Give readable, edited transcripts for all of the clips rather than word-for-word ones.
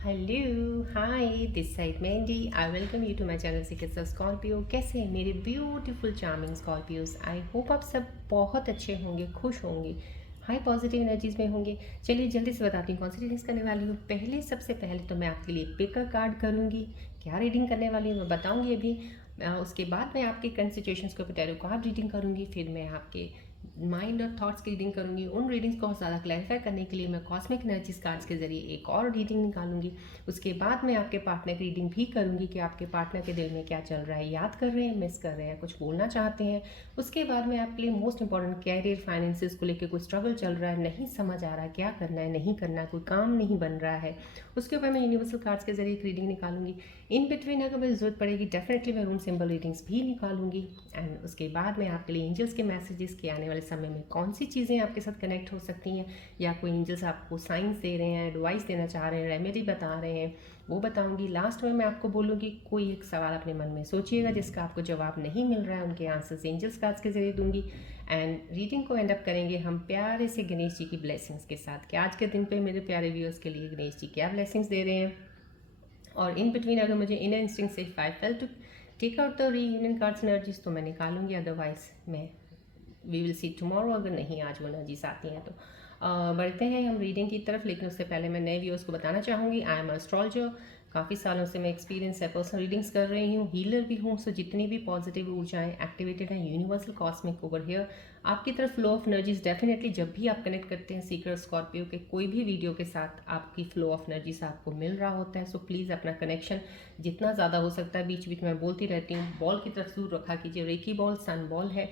Hello hi this side Mendy I welcome you to my channel secrets of Scorpio. कैसे हैं मेरे beautiful charming Scorpios? I hope आप सब बहुत अच्छे होंगे, खुश होंगे, हाई पॉजिटिव एनर्जीज में होंगे। चलिए जल्दी से बताती हूँ कौन सी रीडिंग्स करने वाली हूँ। सबसे पहले तो मैं आपके लिए पिक अ कार्ड करूँगी। क्या रीडिंग करने वाली हूँ मैं बताऊँगी अभी। उसके बाद मैं आपके करंट सिचुएशंस के ऊपर टैरो कार्ड रीडिंग करूँगी। फिर मैं आपके माइंड और थॉट्स की रीडिंग करूंगी। उन रीडिंग्स को और ज़्यादा क्लैरिफाई करने के लिए मैं कॉस्मिक एनर्जीज कार्ड्स के जरिए एक और रीडिंग निकालूंगी। उसके बाद मैं आपके पार्टनर की रीडिंग भी करूंगी कि आपके पार्टनर के दिल में क्या चल रहा है, याद कर रहे हैं, मिस कर रहे हैं, कुछ बोलना चाहते हैं। उसके बाद मैं आपके लिए मोस्ट इंपॉर्टेंट कैरियर फाइनेंसेस को लेकर कोई स्ट्रगल चल रहा है, नहीं समझ आ रहा है क्या करना है नहीं करना है, कोई काम नहीं बन रहा है, उसके ऊपर मैं यूनिवर्सल कार्ड्स के जरिए एक रीडिंग निकालूंगी। इन बिटवीन अगर मुझे ज़रूरत पड़ेगी डेफिनेटली मैं रूम सिंबल रीडिंग्स भी निकालूंगी। एंड उसके बाद मैं आपके लिए एंजल्स के मैसेजेस के आने वाले समय में कौन सी चीज़ें आपके साथ कनेक्ट हो सकती हैं, या कोई एंजल्स आपको साइंस दे रहे हैं, एडवाइस देना चाह रहे हैं, रेमेडी बता रहे हैं, वो बताऊंगी। लास्ट में मैं आपको बोलूँगी कोई एक सवाल अपने मन में सोचिएगा जिसका आपको जवाब नहीं मिल रहा है, उनके आंसर्स एंजल्स कार्ड्स के जरिए दूंगी। एंड रीडिंग को एंड अप करेंगे हम प्यारे से गणेश जी की ब्लेसिंग्स के साथ कि आज के दिन पे मेरे प्यारे व्यूअर्स के लिए गणेश जी क्या ब्लेसिंग्स दे रहे हैं। और इन बिटवीन अगर मुझे इनर इंस्टिंक्ट से if I feel to take out the reunion cards energies तो मैं निकालूंगी, अदरवाइज मैं वी विल सी टुमारो अगर नहीं आज वो एनर्जीज आती हैं तो। बढ़ते हैं हम रीडिंग की तरफ, लेकिन उससे पहले मैं नए व्यूअर्स को बताना चाहूँगी आई एम एस्ट्रोलॉजर। काफ़ी सालों से मैं एक्सपीरियंस है, पर्सनल रीडिंग्स कर रही हूँ, हीलर भी हूँ। सो जितनी भी पॉजिटिव ऊर्जाएं एक्टिवेटेड हैं यूनिवर्सल कॉस्मिक ओवर हियर आपकी तरफ फ्लो ऑफ एनर्जीज डेफिनेटली जब भी आप कनेक्ट करते हैं सीक्रेट स्कॉर्पियो के कोई भी वीडियो के साथ आपकी फ्लो ऑफ एनर्जीज आपको मिल रहा होता है। सो प्लीज़ अपना कनेक्शन जितना ज़्यादा हो सकता है, बीच बीच में बोलती रहती हूँ, बॉल की तरफ दूर रखा कीजिए। रेकी बॉल सन बॉल है,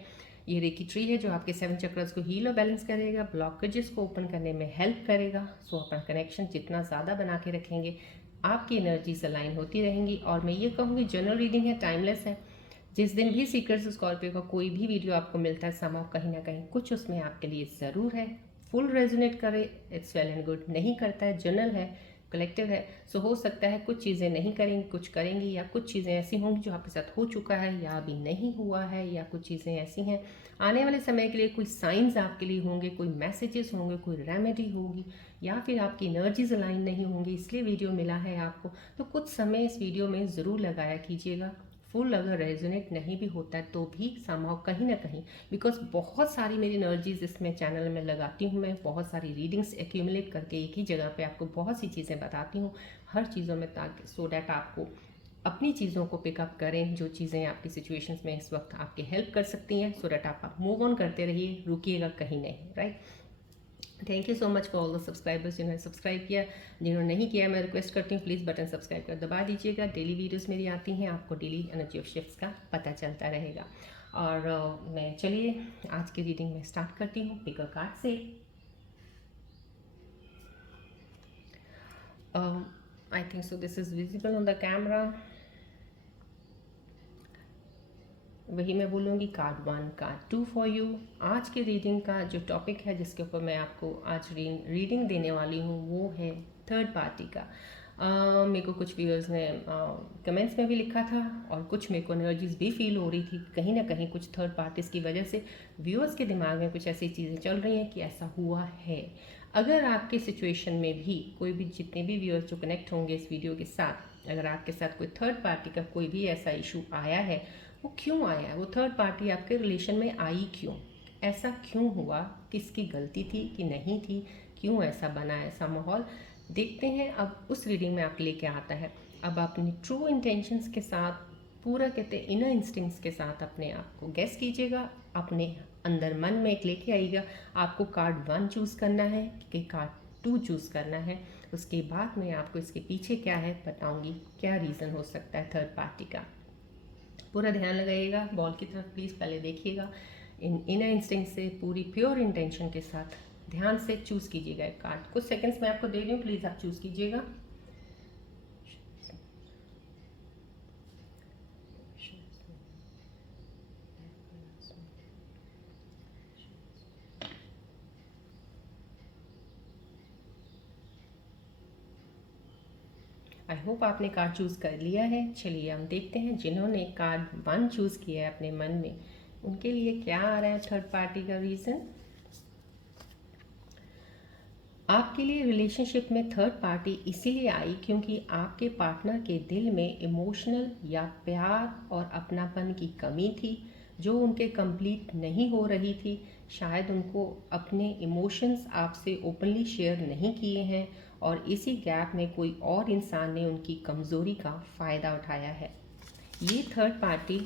ये रेकी ट्री है जो आपके 7 चक्रस को हील और बैलेंस करेगा, ब्लॉकेजेस को ओपन करने में हेल्प करेगा। सो अपना कनेक्शन जितना ज़्यादा बना के रखेंगे आपकी एनर्जीज अलाइन होती रहेंगी। और मैं ये कहूँगी जनरल रीडिंग है, टाइमलेस है। जिस दिन भी सीक्रेट्स स्कॉर्पियो का कोई भी वीडियो आपको मिलता है समाव कहीं ना कहीं कुछ उसमें आपके लिए ज़रूर है। फुल रेजोनेट करे इट्स वेल एंड गुड, नहीं करता है जनरल है, कलेक्टिव है। सो हो सकता है कुछ चीज़ें नहीं करेंगी, कुछ करेंगी, या कुछ चीज़ें ऐसी होंगी जो आपके साथ हो चुका है या अभी नहीं हुआ है, या कुछ चीज़ें ऐसी हैं आने वाले समय के लिए, कोई साइंस आपके लिए होंगे, कोई मैसेजेस होंगे, कोई रेमेडी होगी, या फिर आपकी एनर्जीज अलाइन नहीं होंगी इसलिए वीडियो मिला है आपको। तो कुछ समय इस वीडियो में ज़रूर लगाया कीजिएगा। फुल अगर रेजोनेट नहीं भी होता है तो भी समहाउ कहीं ना कहीं, बिकॉज बहुत सारी मेरी एनर्जीज इसमें चैनल में लगाती हूँ, मैं बहुत सारी रीडिंग्स एक्यूमुलेट करके एक ही जगह पे आपको बहुत सी चीज़ें बताती हूँ हर चीज़ों में, ताकि सो डैट आपको अपनी चीज़ों को पिकअप करें जो चीज़ें आपकी सिचुएशंस में इस वक्त आपके हेल्प कर सकती हैं, सो डैट आप मूव ऑन करते रहिए, रुकिएगा कहीं नहीं। Right, thank you so much for all the subscribers जिन्होंने सब्सक्राइब किया। जिन्होंने नहीं किया मैं रिक्वेस्ट करती हूँ प्लीज़ बटन सब्सक्राइब कर दबा दीजिएगा। डेली वीडियोस मेरी आती हैं, आपको डेली एनर्जी ऑफ शिफ्ट्स का पता चलता रहेगा। और मैं चलिए आज की रीडिंग में स्टार्ट करती हूँ पिक अ कार्ड से। I think so this is visible on the camera. वही मैं बोलूँगी कार्ड 1 कार्ड 2 फॉर यू। आज की रीडिंग का जो टॉपिक है जिसके ऊपर मैं आपको आज रीडिंग देने वाली हूँ वो है थर्ड पार्टी का। मेरे को कुछ व्यूअर्स ने कमेंट्स में भी लिखा था और कुछ मेरे को एनर्जीज भी फील हो रही थी कहीं ना कहीं कुछ थर्ड पार्टीज़ की वजह से व्यूअर्स के दिमाग में कुछ ऐसी चीज़ें चल रही हैं कि ऐसा हुआ है। अगर आपके सिचुएशन में भी कोई भी, जितने भी व्यूअर्स जो कनेक्ट होंगे इस वीडियो के साथ, अगर आपके साथ कोई थर्ड पार्टी का कोई भी ऐसा इशू आया है, वो क्यों आया, वो थर्ड पार्टी आपके रिलेशन में आई क्यों, ऐसा क्यों हुआ, किसकी गलती थी कि नहीं थी, क्यों ऐसा बना ऐसा माहौल, देखते हैं अब उस रीडिंग में आपके लिए क्या आता है। अब अपनी ट्रू इंटेंशंस के साथ, पूरा कहते हैं इनर इंस्टिंक्ट्स के साथ अपने आप को गैस कीजिएगा, अपने अंदर मन में एक लेके आइएगा। आपको कार्ड 1 चूज़ करना है कि कार्ड 2 चूज़ करना है। उसके बाद मैं आपको इसके पीछे क्या है बताऊंगी, क्या रीज़न हो सकता है थर्ड पार्टी का। पूरा ध्यान लगाइएगा, बॉल की तरफ प्लीज़ पहले देखिएगा, इन इनर इंस्टिंक्ट से पूरी प्योर इंटेंशन के साथ ध्यान से चूज़ कीजिएगा एक कार्ड। कुछ सेकंड्स मैं आपको दे रही हूँ, प्लीज़ आप चूज़ कीजिएगा। आई होप आपने कार्ड चूज़ कर लिया है। चलिए हम देखते हैं जिन्होंने कार्ड 1 चूज़ किया है अपने मन में उनके लिए क्या आ रहा है थर्ड पार्टी का रीज़न। आपके लिए रिलेशनशिप में थर्ड पार्टी इसीलिए आई क्योंकि आपके पार्टनर के दिल में इमोशनल या प्यार और अपनापन की कमी थी जो उनके कंप्लीट नहीं हो रही थी। शायद उनको अपने इमोशंस आपसे ओपनली शेयर नहीं किए हैं और इसी गैप में कोई और इंसान ने उनकी कमज़ोरी का फ़ायदा उठाया है। ये थर्ड पार्टी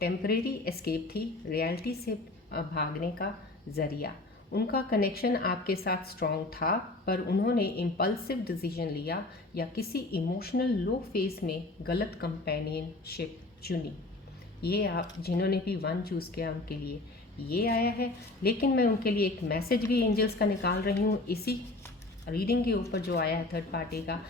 टेम्परेरी एस्केप थी, रियलिटी से भागने का ज़रिया। उनका कनेक्शन आपके साथ स्ट्रॉन्ग था पर उन्होंने इम्पल्सिव डिसीजन लिया या किसी इमोशनल लो फेस में गलत कंपेनियनशिप चुनी। ये आप जिन्होंने भी वन चूज़ किया उनके लिए ये आया है। लेकिन मैं उनके लिए एक मैसेज भी एंजल्स का निकाल रही हूँ इसी रीडिंग के ऊपर जो आया है थर्ड पार्टी का।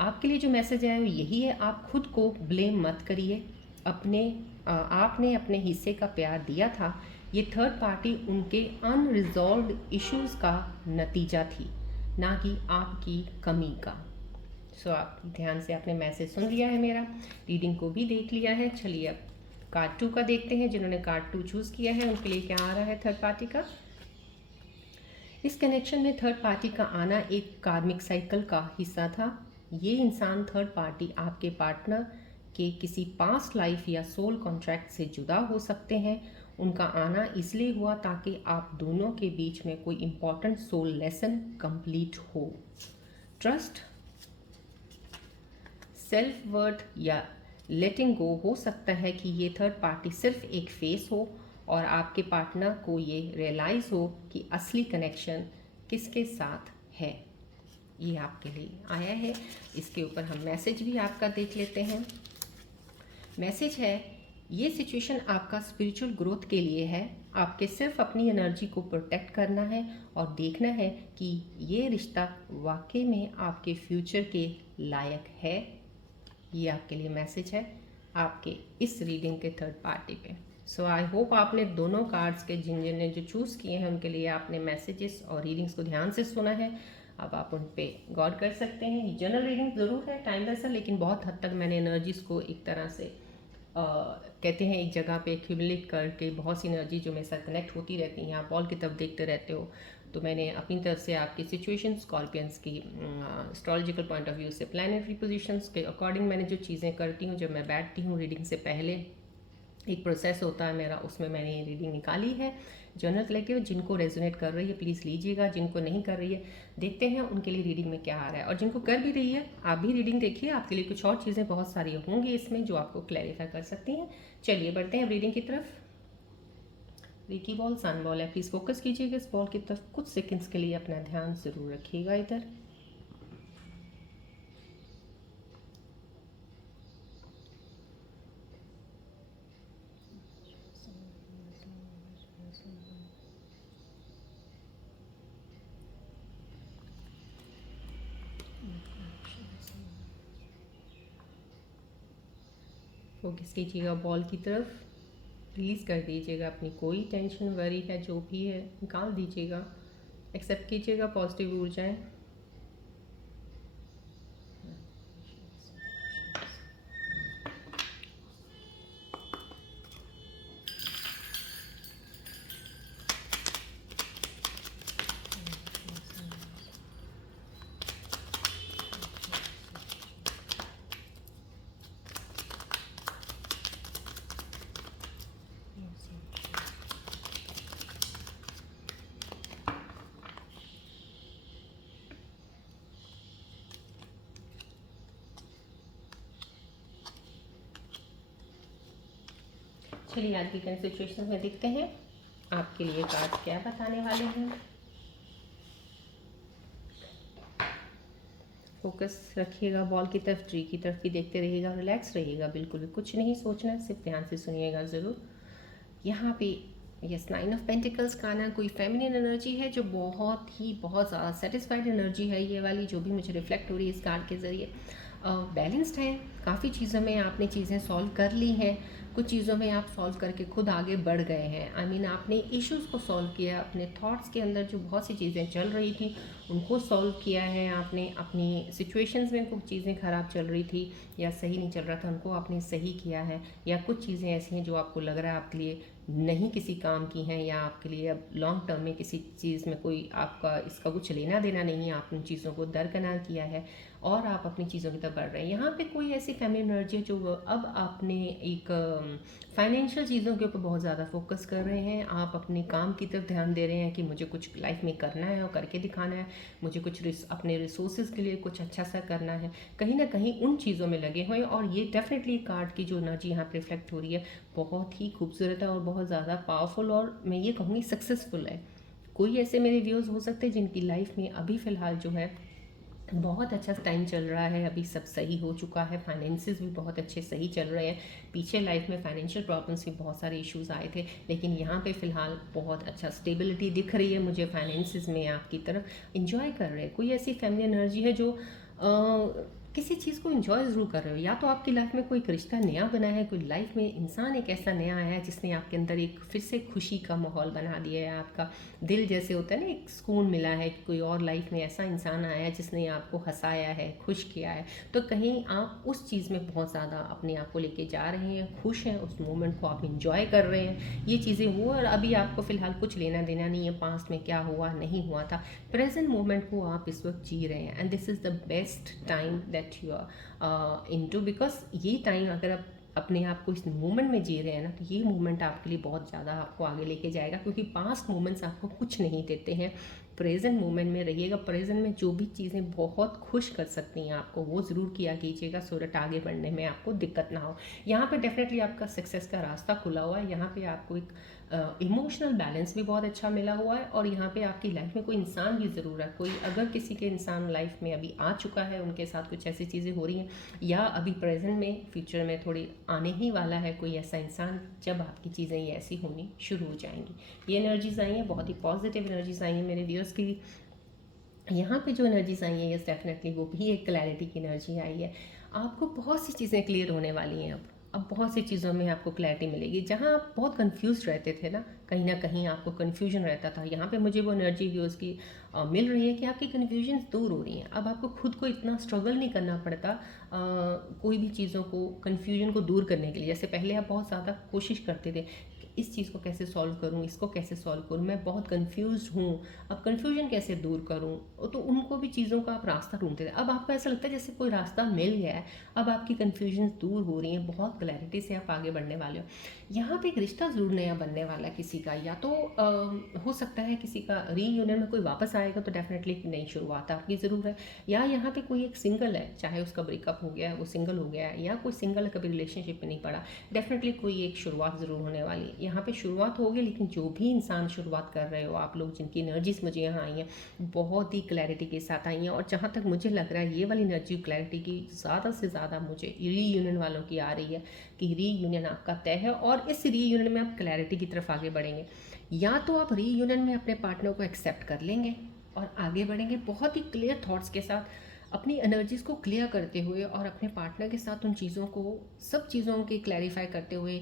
आपके लिए जो मैसेज आया है वो यही है, आप खुद को ब्लेम मत करिए। आपने अपने हिस्से का प्यार दिया था। ये थर्ड पार्टी उनके अनरिजॉल्व्ड इश्यूज़ का नतीजा थी, ना कि आपकी कमी का। सो आप ध्यान से आपने मैसेज सुन लिया है, मेरा रीडिंग को भी देख लिया है। चलिए अब कार्ड 2 का देखते हैं। जिन्होंने कार्ड 2 चूज़ किया है उनके लिए क्या आ रहा है थर्ड पार्टी का। इस कनेक्शन में थर्ड पार्टी का आना एक कार्मिक साइकिल का हिस्सा था। ये इंसान थर्ड पार्टी आपके पार्टनर के किसी पास्ट लाइफ या सोल कॉन्ट्रैक्ट से जुदा हो सकते हैं। उनका आना इसलिए हुआ ताकि आप दोनों के बीच में कोई इम्पॉर्टेंट सोल लेसन कंप्लीट हो। ट्रस्ट, सेल्फ वर्थ या लेटिंग गो हो सकता है कि ये थर्ड पार्टी सिर्फ एक फेस हो और आपके पार्टनर को ये रियलाइज़ हो कि असली कनेक्शन किसके साथ है। ये आपके लिए आया है। इसके ऊपर हम मैसेज भी आपका देख लेते हैं। मैसेज है, ये सिचुएशन आपका स्पिरिचुअल ग्रोथ के लिए है। आपके सिर्फ अपनी एनर्जी को प्रोटेक्ट करना है और देखना है कि ये रिश्ता वाकई में आपके फ्यूचर के लायक है। ये आपके लिए मैसेज है आपके इस रीडिंग के थर्ड पार्टी पे। सो आई होप आपने दोनों कार्ड्स के जिन्होंने जो चूज़ किए हैं उनके लिए आपने मैसेजेस और रीडिंग्स को ध्यान से सुना है। अब आप उन पे गौर कर सकते हैं। जनरल रीडिंग ज़रूर है, टाइमलेस है, लेकिन बहुत हद तक मैंने एनर्जीज़ को एक तरह से कहते हैं एक जगह पे एक्यूमुलेट करके बहुत सी एनर्जी जो मेरे साथ कनेक्ट होती रहती हैं। आप बॉल की तरफ देखते रहते हो, तो मैंने अपनी तरफ से आपकी सिचुएशन स्कॉर्पियंस की एस्ट्रोलॉजिकल पॉइंट ऑफ व्यू से प्लैनेटरी पोजीशंस के अकॉर्डिंग मैंने जो चीज़ें करती हूँ, जब मैं बैठती हूँ रीडिंग से पहले एक प्रोसेस होता है मेरा, उसमें मैंने ये रीडिंग निकाली है जर्नल कलेक्टिव। जिनको रेजोनेट कर रही है प्लीज़ लीजिएगा, जिनको नहीं कर रही है देखते हैं उनके लिए रीडिंग में क्या आ रहा है। और जिनको कर भी रही है आप भी रीडिंग देखिए, आपके लिए कुछ और चीज़ें बहुत सारी होंगी इसमें जो आपको क्लैरिफाई कर सकती हैं। चलिए बढ़ते हैं रीडिंग की तरफ। रेकी बॉल सन बॉल है, प्लीज़ फोकस कीजिएगा इस बॉल की तरफ। कुछ सेकंड्स के लिए अपना ध्यान ज़रूर रखिएगा इधर। फोकस कीजिएगा बॉल की तरफ। रिलीज़ कर दीजिएगा अपनी कोई टेंशन वरी है जो भी है निकाल दीजिएगा। एक्सेप्ट कीजिएगा पॉजिटिव ऊर्जाएं। चलिए आज की करंट सिचुएशन में देखते हैं आपके लिए कार्ड क्या बताने वाले हैं। फोकस रखिएगा बॉल की तरफ, ट्री की तरफ भी देखते रहिएगा, रिलैक्स रहिएगा, बिल्कुल भी कुछ नहीं सोचना, सिर्फ ध्यान से सुनिएगा ज़रूर। यहाँ पे यस 9 ऑफ पेंटिकल्स का ना कोई फेमिनिन एनर्जी है जो बहुत ज़्यादा सेटिस्फाइड एनर्जी है ये वाली, जो भी मुझे रिफ्लेक्ट हो रही है इस कार्ड के ज़रिए। बैलेंस्ड है, काफ़ी चीज़ों में आपने चीज़ें सॉल्व कर ली हैं, कुछ चीज़ों में आप सॉल्व करके खुद आगे बढ़ गए हैं। आई मीन आपने इश्यूज़ को सॉल्व किया, अपने थॉट्स के अंदर जो बहुत सी चीज़ें चल रही थी उनको सॉल्व किया है आपने। अपनी सिचुएशंस में कुछ चीज़ें ख़राब चल रही थी या सही नहीं चल रहा था उनको आपने सही किया है, या कुछ चीज़ें ऐसी हैं जो आपको लग रहा है आपके लिए नहीं किसी काम की हैं, या आपके लिए अब लॉन्ग टर्म में किसी चीज़ में कोई आपका इसका कुछ लेना देना नहीं है, आपने चीज़ों को दरकिनार किया है और आप अपनी चीज़ों की तरफ बढ़ रहे हैं। यहाँ पे कोई ऐसी फैमिली एनर्जी है जो अब आपने एक फाइनेंशियल चीज़ों के ऊपर बहुत ज़्यादा फोकस कर रहे हैं, आप अपने काम की तरफ ध्यान दे रहे हैं कि मुझे कुछ लाइफ में करना है और करके दिखाना है, मुझे कुछ अपने रिसोर्सेज के लिए कुछ अच्छा सा करना है, कहीं ना कहीं उन चीज़ों में लगे हुए हैं। और ये डेफिनेटली कार्ड की जो एनर्जी यहाँ पे रिफ्लेक्ट हो रही है बहुत ही खूबसूरत है और बहुत ज़्यादा पावरफुल, और मैं ये कहूँगी सक्सेसफुल है। कोई ऐसे मेरे व्यूज़ हो सकते हैं जिनकी लाइफ में अभी फ़िलहाल जो है बहुत अच्छा टाइम चल रहा है, अभी सब सही हो चुका है, फाइनेंसेस भी बहुत अच्छे सही चल रहे हैं। पीछे लाइफ में फाइनेंशियल प्रॉब्लम्स भी बहुत सारे इश्यूज आए थे, लेकिन यहाँ पे फ़िलहाल बहुत अच्छा स्टेबिलिटी दिख रही है मुझे फाइनेंसेस में, आपकी तरफ इंजॉय कर रहे हैं। कोई ऐसी फैमिली एनर्जी है जो किसी चीज़ को इन्जॉय ज़रूर कर रहे हो, या तो आपकी लाइफ में कोई एक रिश्ता नया बना है, कोई लाइफ में इंसान एक ऐसा नया आया है जिसने आपके अंदर एक फिर से खुशी का माहौल बना दिया है, आपका दिल जैसे होता है ना एक सुकून मिला है कि कोई और लाइफ में ऐसा इंसान आया है जिसने आपको हंसाया है, खुश किया है। तो कहीं आप उस चीज़ में बहुत ज़्यादा अपने आप को लेके जा रहे हैं, खुश हैं, उस मोमेंट को आप इंजॉय कर रहे हैं, ये चीज़ें हुआ। और अभी आपको फ़िलहाल कुछ लेना देना नहीं है पास्ट में क्या हुआ नहीं हुआ था, प्रेजेंट मोमेंट को आप इस वक्त जी रहे हैं, and this is the best time that you are into, because ये टाइम अगर आप अपने आप को इस मोमेंट में जी रहे हैं ना, तो ये मोमेंट आपके लिए बहुत ज़्यादा आपको आगे लेके जाएगा, क्योंकि पास्ट मोमेंट्स आपको कुछ नहीं देते हैं। प्रेजेंट मोमेंट में रहिएगा, प्रेजेंट में जो भी चीज़ें बहुत खुश कर सकती हैं आपको वो ज़रूर किया कीजिएगा, सो दैट आगे बढ़ने में आपको दिक्कत ना हो। यहाँ पे डेफिनेटली आपका सक्सेस का रास्ता खुला हुआ है, यहाँ पे आपको एक इमोशनल बैलेंस भी बहुत अच्छा मिला हुआ है, और यहाँ पे आपकी लाइफ में कोई इंसान भी ज़रूर है, कोई अगर किसी के इंसान लाइफ में अभी आ चुका है, उनके साथ कुछ ऐसी चीज़ें हो रही हैं, या अभी प्रेजेंट में फ्यूचर में थोड़ी आने ही वाला है कोई ऐसा इंसान, जब आपकी चीज़ें ये ऐसी होनी शुरू हो जाएंगी। ये एनर्जीज आई हैं, बहुत ही पॉजिटिव एनर्जीज आई हैं मेरे व्यूअर्स की। यहाँ पे जो एनर्जीज आई है, यस डेफिनेटली वो भी एक क्लैरिटी की एनर्जी आई है। आपको बहुत सी चीज़ें क्लियर होने वाली हैं अब बहुत सी चीज़ों में आपको क्लैरिटी मिलेगी। जहाँ आप बहुत कंफ्यूज रहते थे ना कहीं आपको कन्फ्यूजन रहता था, यहाँ पे मुझे वो एनर्जी व्यूज़ की मिल रही है कि आपकी कन्फ्यूजन दूर हो रही हैं। अब आपको खुद को इतना स्ट्रगल नहीं करना पड़ता कोई भी चीज़ों को, कन्फ्यूजन को दूर करने के लिए। जैसे पहले आप बहुत ज़्यादा कोशिश करते थे इस चीज़ को कैसे सॉल्व करूँ, इसको कैसे सॉल्व करूँ, मैं बहुत कंफ्यूज हूँ, अब कन्फ्यूजन कैसे दूर करूँ, तो उनको भी चीज़ों का आप रास्ता ढूंढते थे। अब आपको ऐसा लगता है जैसे कोई रास्ता मिल गया है, अब आपकी कन्फ्यूजन दूर हो रही है, बहुत क्लैरिटी से आप आगे बढ़ने वाले हो। यहाँ पे एक रिश्ता ज़रूर नया बनने वाला है किसी का, या तो हो सकता है किसी का रीयूनियन में कोई वापस आएगा, तो डेफिनेटली एक नई शुरुआत आपकी ज़रूर है। या यहाँ पे कोई एक सिंगल है, चाहे उसका ब्रेकअप हो गया है, वो सिंगल हो गया है, या कोई सिंगल कभी रिलेशनशिप में नहीं पड़ा, डेफिनेटली कोई एक शुरुआत ज़रूर होने वाली है। यहाँ पे शुरुआत होगी, लेकिन जो भी इंसान शुरुआत कर रहे हो आप लोग, जिनकी एनर्जीज मुझे यहाँ आई हैं बहुत ही क्लैरिटी के साथ आई हैं, और जहाँ तक मुझे लग रहा है ये वाली एनर्जी क्लैरिटी की ज़्यादा से ज़्यादा मुझे रीयूनियन वालों की आ रही है कि रीयूनियन आपका तय है, और इस रीयूनियन में आप क्लैरिटी की तरफ आगे बढ़ेंगे। या तो आप रीयूनियन में अपने पार्टनर को एक्सेप्ट कर लेंगे और आगे बढ़ेंगे बहुत ही क्लियर थॉट्स के साथ, अपनी एनर्जीज़ को क्लियर करते हुए, और अपने पार्टनर के साथ उन चीज़ों को, सब चीज़ों की क्लैरिफाई करते हुए,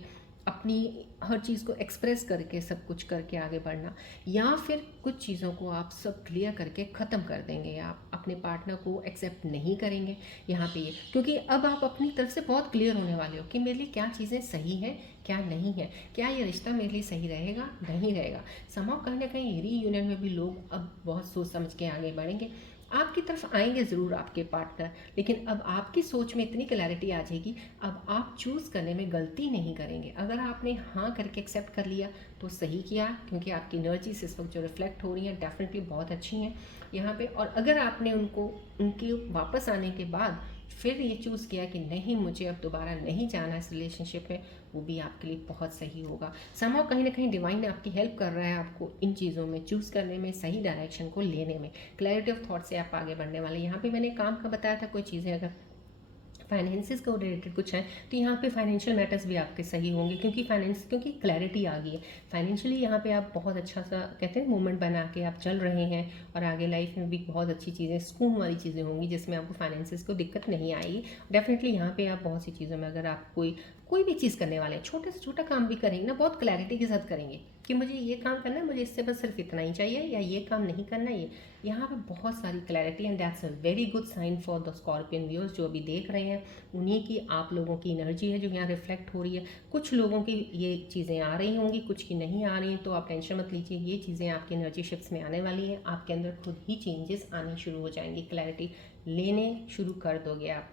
अपनी हर चीज़ को एक्सप्रेस करके सब कुछ करके आगे बढ़ना। या फिर कुछ चीज़ों को आप सब क्लियर करके ख़त्म कर देंगे, आप अपने पार्टनर को एक्सेप्ट नहीं करेंगे यहाँ पे ये, क्योंकि अब आप अपनी तरफ से बहुत क्लियर होने वाले हो कि मेरे लिए क्या चीज़ें सही हैं क्या नहीं है, क्या ये रिश्ता मेरे लिए सही रहेगा नहीं रहेगा। समाव कहीं ना कहीं रीयूनियन में भी लोग अब बहुत सोच समझ के आगे बढ़ेंगे, आपकी तरफ आएंगे ज़रूर आपके पार्टनर, लेकिन अब आपकी सोच में इतनी क्लैरिटी आ जाएगी, अब आप चूज़ करने में गलती नहीं करेंगे। अगर आपने हाँ करके एक्सेप्ट कर लिया तो सही किया, क्योंकि आपकी एनर्जीज इस वक्त जो रिफ्लेक्ट हो रही हैं डेफिनेटली बहुत अच्छी हैं यहाँ पे। और अगर आपने उनके वापस आने के बाद फिर ये चूज़ किया कि नहीं मुझे अब दोबारा नहीं जाना इस रिलेशनशिप में, वो भी आपके लिए बहुत सही होगा। समहाउ कहीं ना कहीं डिवाइन आपकी हेल्प कर रहा है आपको इन चीज़ों में चूज़ करने में, सही डायरेक्शन को लेने में, क्लैरिटी ऑफ थॉट से आप आगे बढ़ने वाले। यहाँ पे मैंने काम का बताया था, कोई चीज़ें अगर फाइनेंसिस को रिलेटेड कुछ है तो यहाँ पे फाइनेंशियल मैटर्स भी आपके सही होंगे, क्योंकि क्लैरिटी आ गई है फाइनेंशियली। यहाँ पे आप बहुत अच्छा सा कहते हैं मूवमेंट बना के आप चल रहे हैं, और आगे लाइफ में भी बहुत अच्छी चीज़ें, सुकून वाली चीज़ें होंगी जिसमें आपको फाइनेंसिस को दिक्कत नहीं आएगी। डेफिनेटली यहाँ पे आप बहुत सी चीज़ों में, अगर आप कोई भी चीज़ करने वाले हैं, छोटे से छोटा काम भी करेंगे ना, बहुत क्लैरिटी के साथ करेंगे, कि मुझे ये काम करना है, मुझे इससे बस सिर्फ इतना ही चाहिए, या ये काम नहीं करना है। ये यहाँ पे बहुत सारी clarity, and that's a very good sign for the scorpion viewers जो अभी देख रहे हैं। उन्हीं की आप लोगों की एनर्जी है जो यहाँ रिफ्लेक्ट हो रही है। कुछ लोगों की ये चीज़ें आ रही होंगी, कुछ की नहीं आ रही हैं, तो आप टेंशन मत लीजिए। ये चीज़ें आपकी एनर्जी शिफ्ट्स में आने वाली हैं, आपके अंदर खुद ही चेंजेस आने शुरू हो जाएंगी, क्लैरिटी लेने शुरू कर दोगे आप।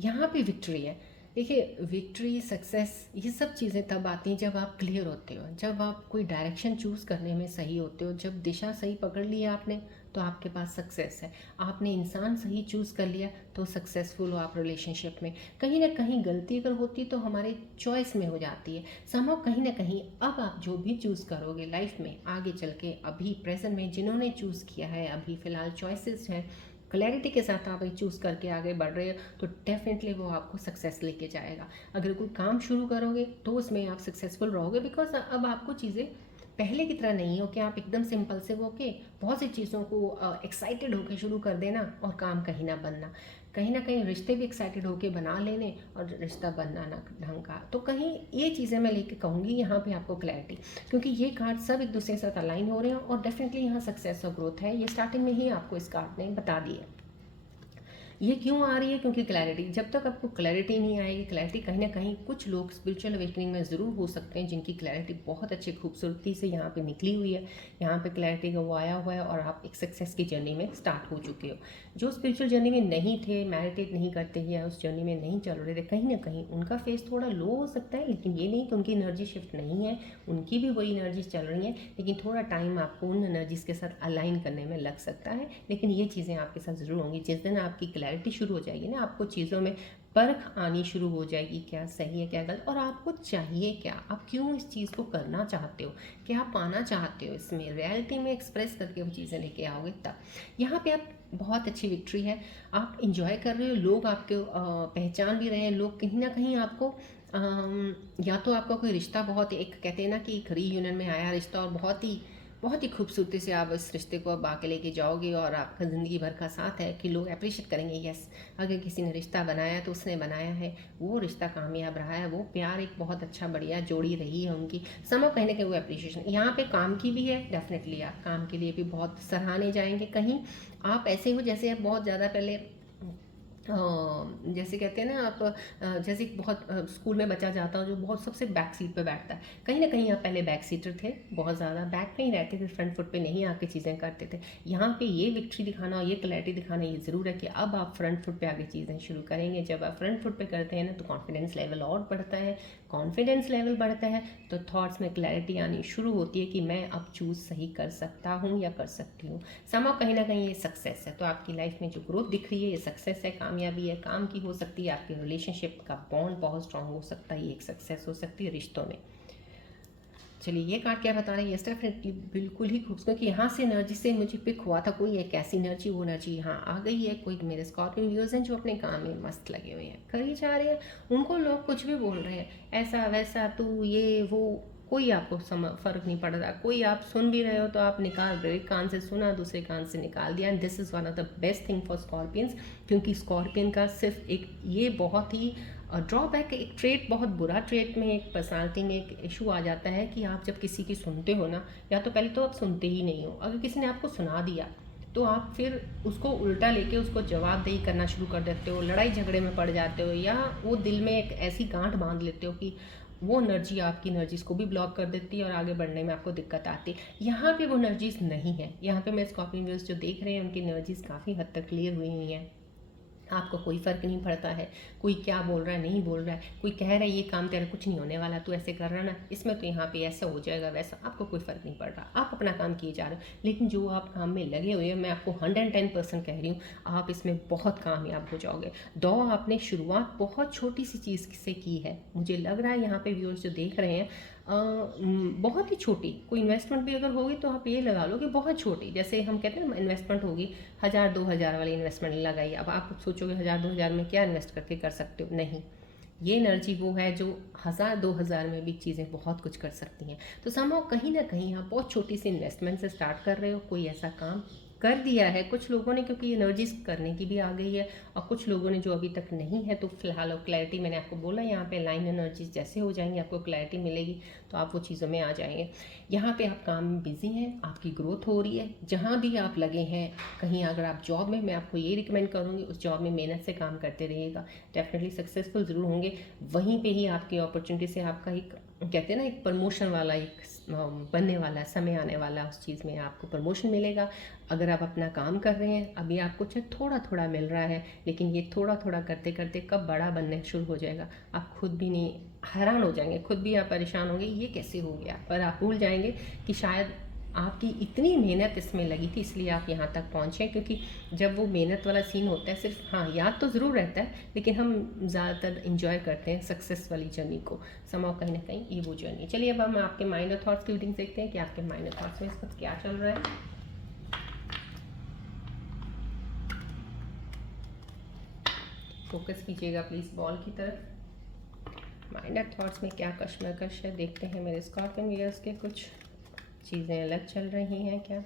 यहाँ पे विक्ट्री है। देखिए, विक्ट्री, सक्सेस, ये सब चीज़ें तब आती हैं जब आप क्लियर होते हो, जब आप कोई डायरेक्शन चूज़ करने में सही होते हो, जब दिशा सही पकड़ ली आपने तो आपके पास सक्सेस है। आपने इंसान सही चूज़ कर लिया तो सक्सेसफुल हो आप रिलेशनशिप में। कहीं ना कहीं गलती अगर होती तो हमारे चॉइस में हो जाती है समहाउ, कहीं ना कहीं। अब आप जो भी चूज़ करोगे लाइफ में आगे चल के, अभी प्रेजेंट में जिन्होंने चूज़ किया है, अभी फ़िलहाल चॉइसेस हैं, क्लैरिटी के साथ आप चूज़ करके आगे बढ़ रहे हो, तो डेफिनेटली वो आपको सक्सेस लेके जाएगा। अगर कोई काम शुरू करोगे तो उसमें आप सक्सेसफुल रहोगे, बिकॉज अब आपको चीज़ें पहले की तरह नहीं हो कि आप एकदम सिंपल से हो के बहुत सी चीज़ों को एक्साइटेड होकर शुरू कर देना और काम कहीं ना बनना। कहीं ना कहीं रिश्ते भी एक्साइटेड होकर बना लेने और रिश्ता बनना ना ढंग का। तो कहीं ये चीज़ें मैं लेके कहूँगी यहाँ पे आपको क्लैरिटी, क्योंकि ये कार्ड सब एक दूसरे के साथ अलाइन हो रहे हैं और डेफिनेटली यहाँ सक्सेस और ग्रोथ है। ये स्टार्टिंग में ही आपको इस कार्ड ने बता दी है। ये क्यों आ रही है? क्योंकि क्लैरिटी, जब तक आपको क्लैरिटी नहीं आएगी, क्लैरिटी कहीं ना कहीं कुछ लोग स्पिरिचुअल अवेकनिंग में ज़रूर हो सकते हैं जिनकी क्लैरिटी बहुत अच्छी खूबसूरती से यहाँ पे निकली हुई है, यहाँ पे क्लैरिटी का वो आया हुआ है और आप एक सक्सेस की जर्नी में स्टार्ट हो चुके हो। जो स्पिरिचुअल जर्नी में नहीं थे, मेडिटेट नहीं करते या उस जर्नी में नहीं चल रहे थे, कहीं ना कहीं उनका फेस थोड़ा लो हो सकता है, लेकिन ये नहीं कि उनकी एनर्जी शिफ्ट नहीं है, उनकी भी वही एनर्जीज चल रही हैं, लेकिन थोड़ा टाइम आपको उन एनर्जीज के साथ अलाइन करने में लग सकता है। लेकिन ये चीज़ें आपके साथ ज़रूर होंगी। जिस दिन आपकी क्लैरिटी शुरू हो जाएगी ना, आपको चीज़ों में परख आनी शुरू हो जाएगी, क्या सही है क्या गलत, और आपको चाहिए क्या, आप क्यों इस चीज़ को करना चाहते हो, क्या पाना चाहते हो, इसमें रियलिटी में एक्सप्रेस करके वो चीज़ें लेके आओगे तब। यहाँ पे आप बहुत अच्छी विक्ट्री है, आप इंजॉय कर रहे हो, लोग आपके पहचान भी रहे हैं, लोग कहीं ना कहीं आपको या तो आपका कोई रिश्ता बहुत, एक कहते हैं ना कि एक रीयूनियन में आया रिश्ता और बहुत ही खूबसूरती से आप इस रिश्ते को अब आगे लेके जाओगे और आपका ज़िंदगी भर का साथ है कि लोग अप्रिशिएट करेंगे। यस, अगर किसी ने रिश्ता बनाया तो उसने बनाया है, वो रिश्ता कामयाब रहा है, वो प्यार एक बहुत अच्छा बढ़िया जोड़ी रही है उनकी, समझो कहीं ना कहीं वो अप्रिशिएशन यहाँ पे काम की भी है। डेफिनेटली आप काम के लिए भी बहुत सराहने जाएंगे। कहीं आप ऐसे हो जैसे आप बहुत ज़्यादा पहले जैसे कहते हैं ना आप, जैसे बहुत स्कूल में बच्चा जाता हो जो बहुत सबसे बैक सीट पे बैठता है, कहीं ना कहीं आप पहले बैक सीटर थे, बहुत ज़्यादा बैक पे ही रहते थे, फ्रंट फुट पे नहीं आके चीज़ें करते थे। यहाँ पे ये विक्ट्री दिखाना और ये क्लैरिटी दिखाना ये ज़रूर है कि अब आप फ्रंट फुट पे आगे चीज़ें शुरू करेंगे। जब आप फ्रंट फुट पे करते हैं ना तो कॉन्फिडेंस लेवल और बढ़ता है, कॉन्फिडेंस लेवल बढ़ता है तो थॉट्स में क्लैरिटी आनी शुरू होती है कि मैं अब चूज़ सही कर सकता हूँ या कर सकती हूँ। समां कहीं ना कहीं ये सक्सेस है। तो आपकी लाइफ में जो ग्रोथ दिख रही है ये सक्सेस है, कामयाबी है, काम की हो सकती है, आपके रिलेशनशिप का बॉन्ड बहुत स्ट्रांग हो सकता है, ये एक सक्सेस हो सकती है रिश्तों में। चलिए ये कार्ड क्या बता रहे हैं? यस, डेफिनेटली बिल्कुल ही खूबसूरत, क्योंकि यहाँ से एनर्जी से मुझे पिक हुआ था कोई एक ऐसी एनर्जी, वो एनर्जी यहाँ आ गई है। कोई मेरे स्कॉर्पियन व्यूअर्स हैं जो अपने काम में मस्त लगे हुए हैं, कर ही जा रहे हैं, उनको लोग कुछ भी बोल रहे हैं, ऐसा वैसा तू ये वो, कोई आपको फ़र्क नहीं पड़ रहा। कोई आप सुन भी रहे हो तो आप निकाल रहे हो, एक कान से सुना दूसरे कान से निकाल दिया। And this is one of the best thing for scorpions, क्योंकि स्कॉर्पियन का सिर्फ एक ये बहुत ही ड्रॉबैक, एक ट्रेट, बहुत बुरा ट्रेट में, एक पर्सनालिटी में एक इशू आ जाता है कि आप जब किसी की सुनते हो ना, या तो पहले तो आप सुनते ही नहीं हो, अगर किसी ने आपको सुना दिया तो आप फिर उसको उल्टा लेके उसको जवाबदेही करना शुरू कर देते हो, लड़ाई झगड़े में पड़ जाते हो, या वो दिल में एक ऐसी गांठ बांध लेते हो कि वो एनर्जी आपकी एनर्जीज़ को भी ब्लॉक कर देती है और आगे बढ़ने में आपको दिक्कत आती है। यहाँ पे वो एनर्जीज़ नहीं है। यहाँ पे मेरे स्कॉर्पियन व्यूअर्स जो देख रहे हैं उनकी एनर्जीज़ काफ़ी हद तक क्लियर हुई हुई हैं। आपको कोई फ़र्क नहीं पड़ता है कोई क्या बोल रहा है नहीं बोल रहा है, कोई कह रहा है ये काम तेरा कुछ नहीं होने वाला, तू ऐसे कर रहा ना, इसमें तो यहाँ पे ऐसा हो जाएगा वैसा, आपको कोई फ़र्क नहीं पड़ रहा, आप अपना काम किए जा रहे हो। लेकिन जो आप काम में लगे हुए हैं, मैं आपको 110% कह रही हूँ, आप इसमें बहुत कामयाब हो जाओगे। दो आपने शुरुआत बहुत छोटी सी चीज़ से की है, मुझे लग रहा है यहाँ पे व्यूअर्स जो देख रहे हैं बहुत ही छोटी कोई इन्वेस्टमेंट भी अगर होगी तो आप ये लगा लो कि बहुत छोटी, जैसे हम कहते हैं ना इन्वेस्टमेंट होगी 1000-2000 वाली इन्वेस्टमेंट लगाई। अब आप सोचोगे 1000-2000 में क्या इन्वेस्ट करके कर सकते हो, नहीं, ये एनर्जी वो है जो 1000-2000 में भी चीज़ें बहुत कुछ कर सकती हैं। तो समहाउ कहीं ना कहीं आप बहुत छोटी सी इन्वेस्टमेंट से स्टार्ट कर रहे हो कोई ऐसा काम कर दिया है कुछ लोगों ने, क्योंकि एनर्जीज करने की भी आ गई है, और कुछ लोगों ने जो अभी तक नहीं है, तो फिलहाल और क्लैरिटी मैंने आपको बोला यहाँ पे लाइन एनर्जीज जैसे हो जाएंगे आपको क्लैरिटी मिलेगी, तो आप वो चीज़ों में आ जाएंगे। यहाँ पे आप काम में बिजी हैं, आपकी ग्रोथ हो रही है, जहाँ भी आप लगे हैं, कहीं अगर आप जॉब में, मैं आपको ये रिकमेंड करूँगी उस जॉब में मेहनत से काम करते रहिएगा, डेफिनेटली सक्सेसफुल ज़रूर होंगे। वहीं पे ही आपकी अपॉर्चुनिटी से आपका एक, कहते हैं ना, एक प्रमोशन वाला एक बनने वाला समय आने वाला, उस चीज़ में आपको प्रमोशन मिलेगा। अगर आप अपना काम कर रहे हैं, अभी आपको चाहे थोड़ा थोड़ा मिल रहा है, लेकिन ये थोड़ा थोड़ा करते करते कब बड़ा बनने शुरू हो जाएगा, आप खुद भी नहीं, हैरान हो जाएंगे, खुद भी आप परेशान होंगे ये कैसे हो गया, पर आप भूल जाएंगे कि शायद आपकी इतनी मेहनत इसमें लगी थी, इसलिए आप यहाँ तक पहुँचे। क्योंकि जब वो मेहनत वाला सीन होता है, सिर्फ हाँ याद तो ज़रूर रहता है, लेकिन हम ज़्यादातर इंजॉय करते हैं सक्सेस वाली जर्नी को, समाव कहीं ना कहीं ये वो जर्नी। चलिए अब हम आपके माइनर थॉट्स की रीडिंग देखते हैं कि आपके माइनर थॉट्स में इस वक्त क्या चल रहा है। फोकस कीजिएगा प्लीज़ बॉल की तरफ। माइनर थॉट्स में क्या कश्मकश है, देखते हैं मेरे स्कॉर्पियन व्यूअर्स के, कुछ चीज़ें अलग चल रही हैं क्या।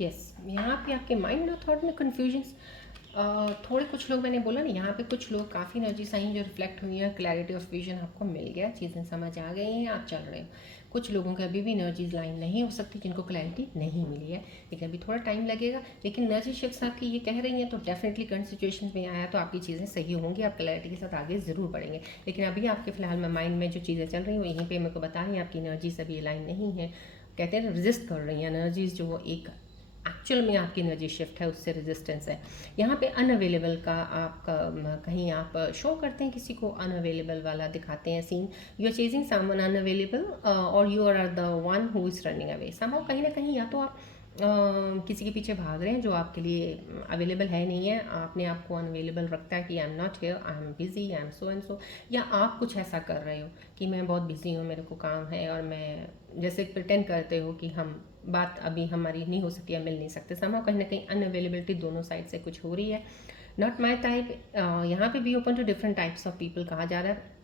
यस, यहाँ पे आपके माइंड और थॉट में कन्फ्यूजन्स थोड़े, कुछ लोग, मैंने बोला ना यहाँ पे कुछ लोग काफ़ी एनर्जीज आई जो रिफ्लेक्ट हुई है, क्लैरिटी ऑफ विजन आपको मिल गया, चीज़ें समझ आ गई हैं, आप चल रहे हो। कुछ लोगों के अभी भी एनर्जीज लाइन नहीं हो सकती, जिनको क्लैरिटी नहीं मिली है, लेकिन अभी थोड़ा टाइम लगेगा। लेकिन एनर्जी शिफ्ट्स आपकी ये कह रही हैं, तो डेफिनेटली करंट सिचुएशन में आया तो आपकी चीज़ें सही होंगी, आप क्लैरिटी के साथ आगे ज़रूर बढ़ेंगे। लेकिन अभी आपके फिलहाल में माइंड में जो चीज़ें चल रही हैं, यहीं पर मेरे को बता रही हैं आपकी एनर्जीज अभी लाइन नहीं है, कहते हैं रेजिस्ट कर रही हैं एनर्जीज, जो एक एक्चुअल में आपकी एनर्जी शिफ्ट है उससे रेजिस्टेंस है। यहाँ पे अनअवेलेबल का आपका कहीं आप शो करते हैं, किसी को अनअवेलेबल वाला दिखाते हैं scene, you are chasing someone unavailable और you are the one who is running away somehow, कहीं ना कहीं या तो आप किसी के पीछे भाग रहे हैं जो आपके लिए अवेलेबल है नहीं है, आपने आपको अनअवेलेबल रखता है कि I am not here, I am busy, I am so and so, या आप कुछ ऐसा कर रहे हो कि मैं बहुत बिजी हूँ, मेरे को काम है, और मैं जैसे प्रिटेंड करते हो कि हम बात अभी हमारी नहीं हो सकती या मिल नहीं सकते, समहाउ कहीं ना कहीं अनअवेलेबिलिटी दोनों साइड से कुछ हो रही है। नॉट माई टाइप, यहाँ पे be open to different types of people कहा जा रहा है।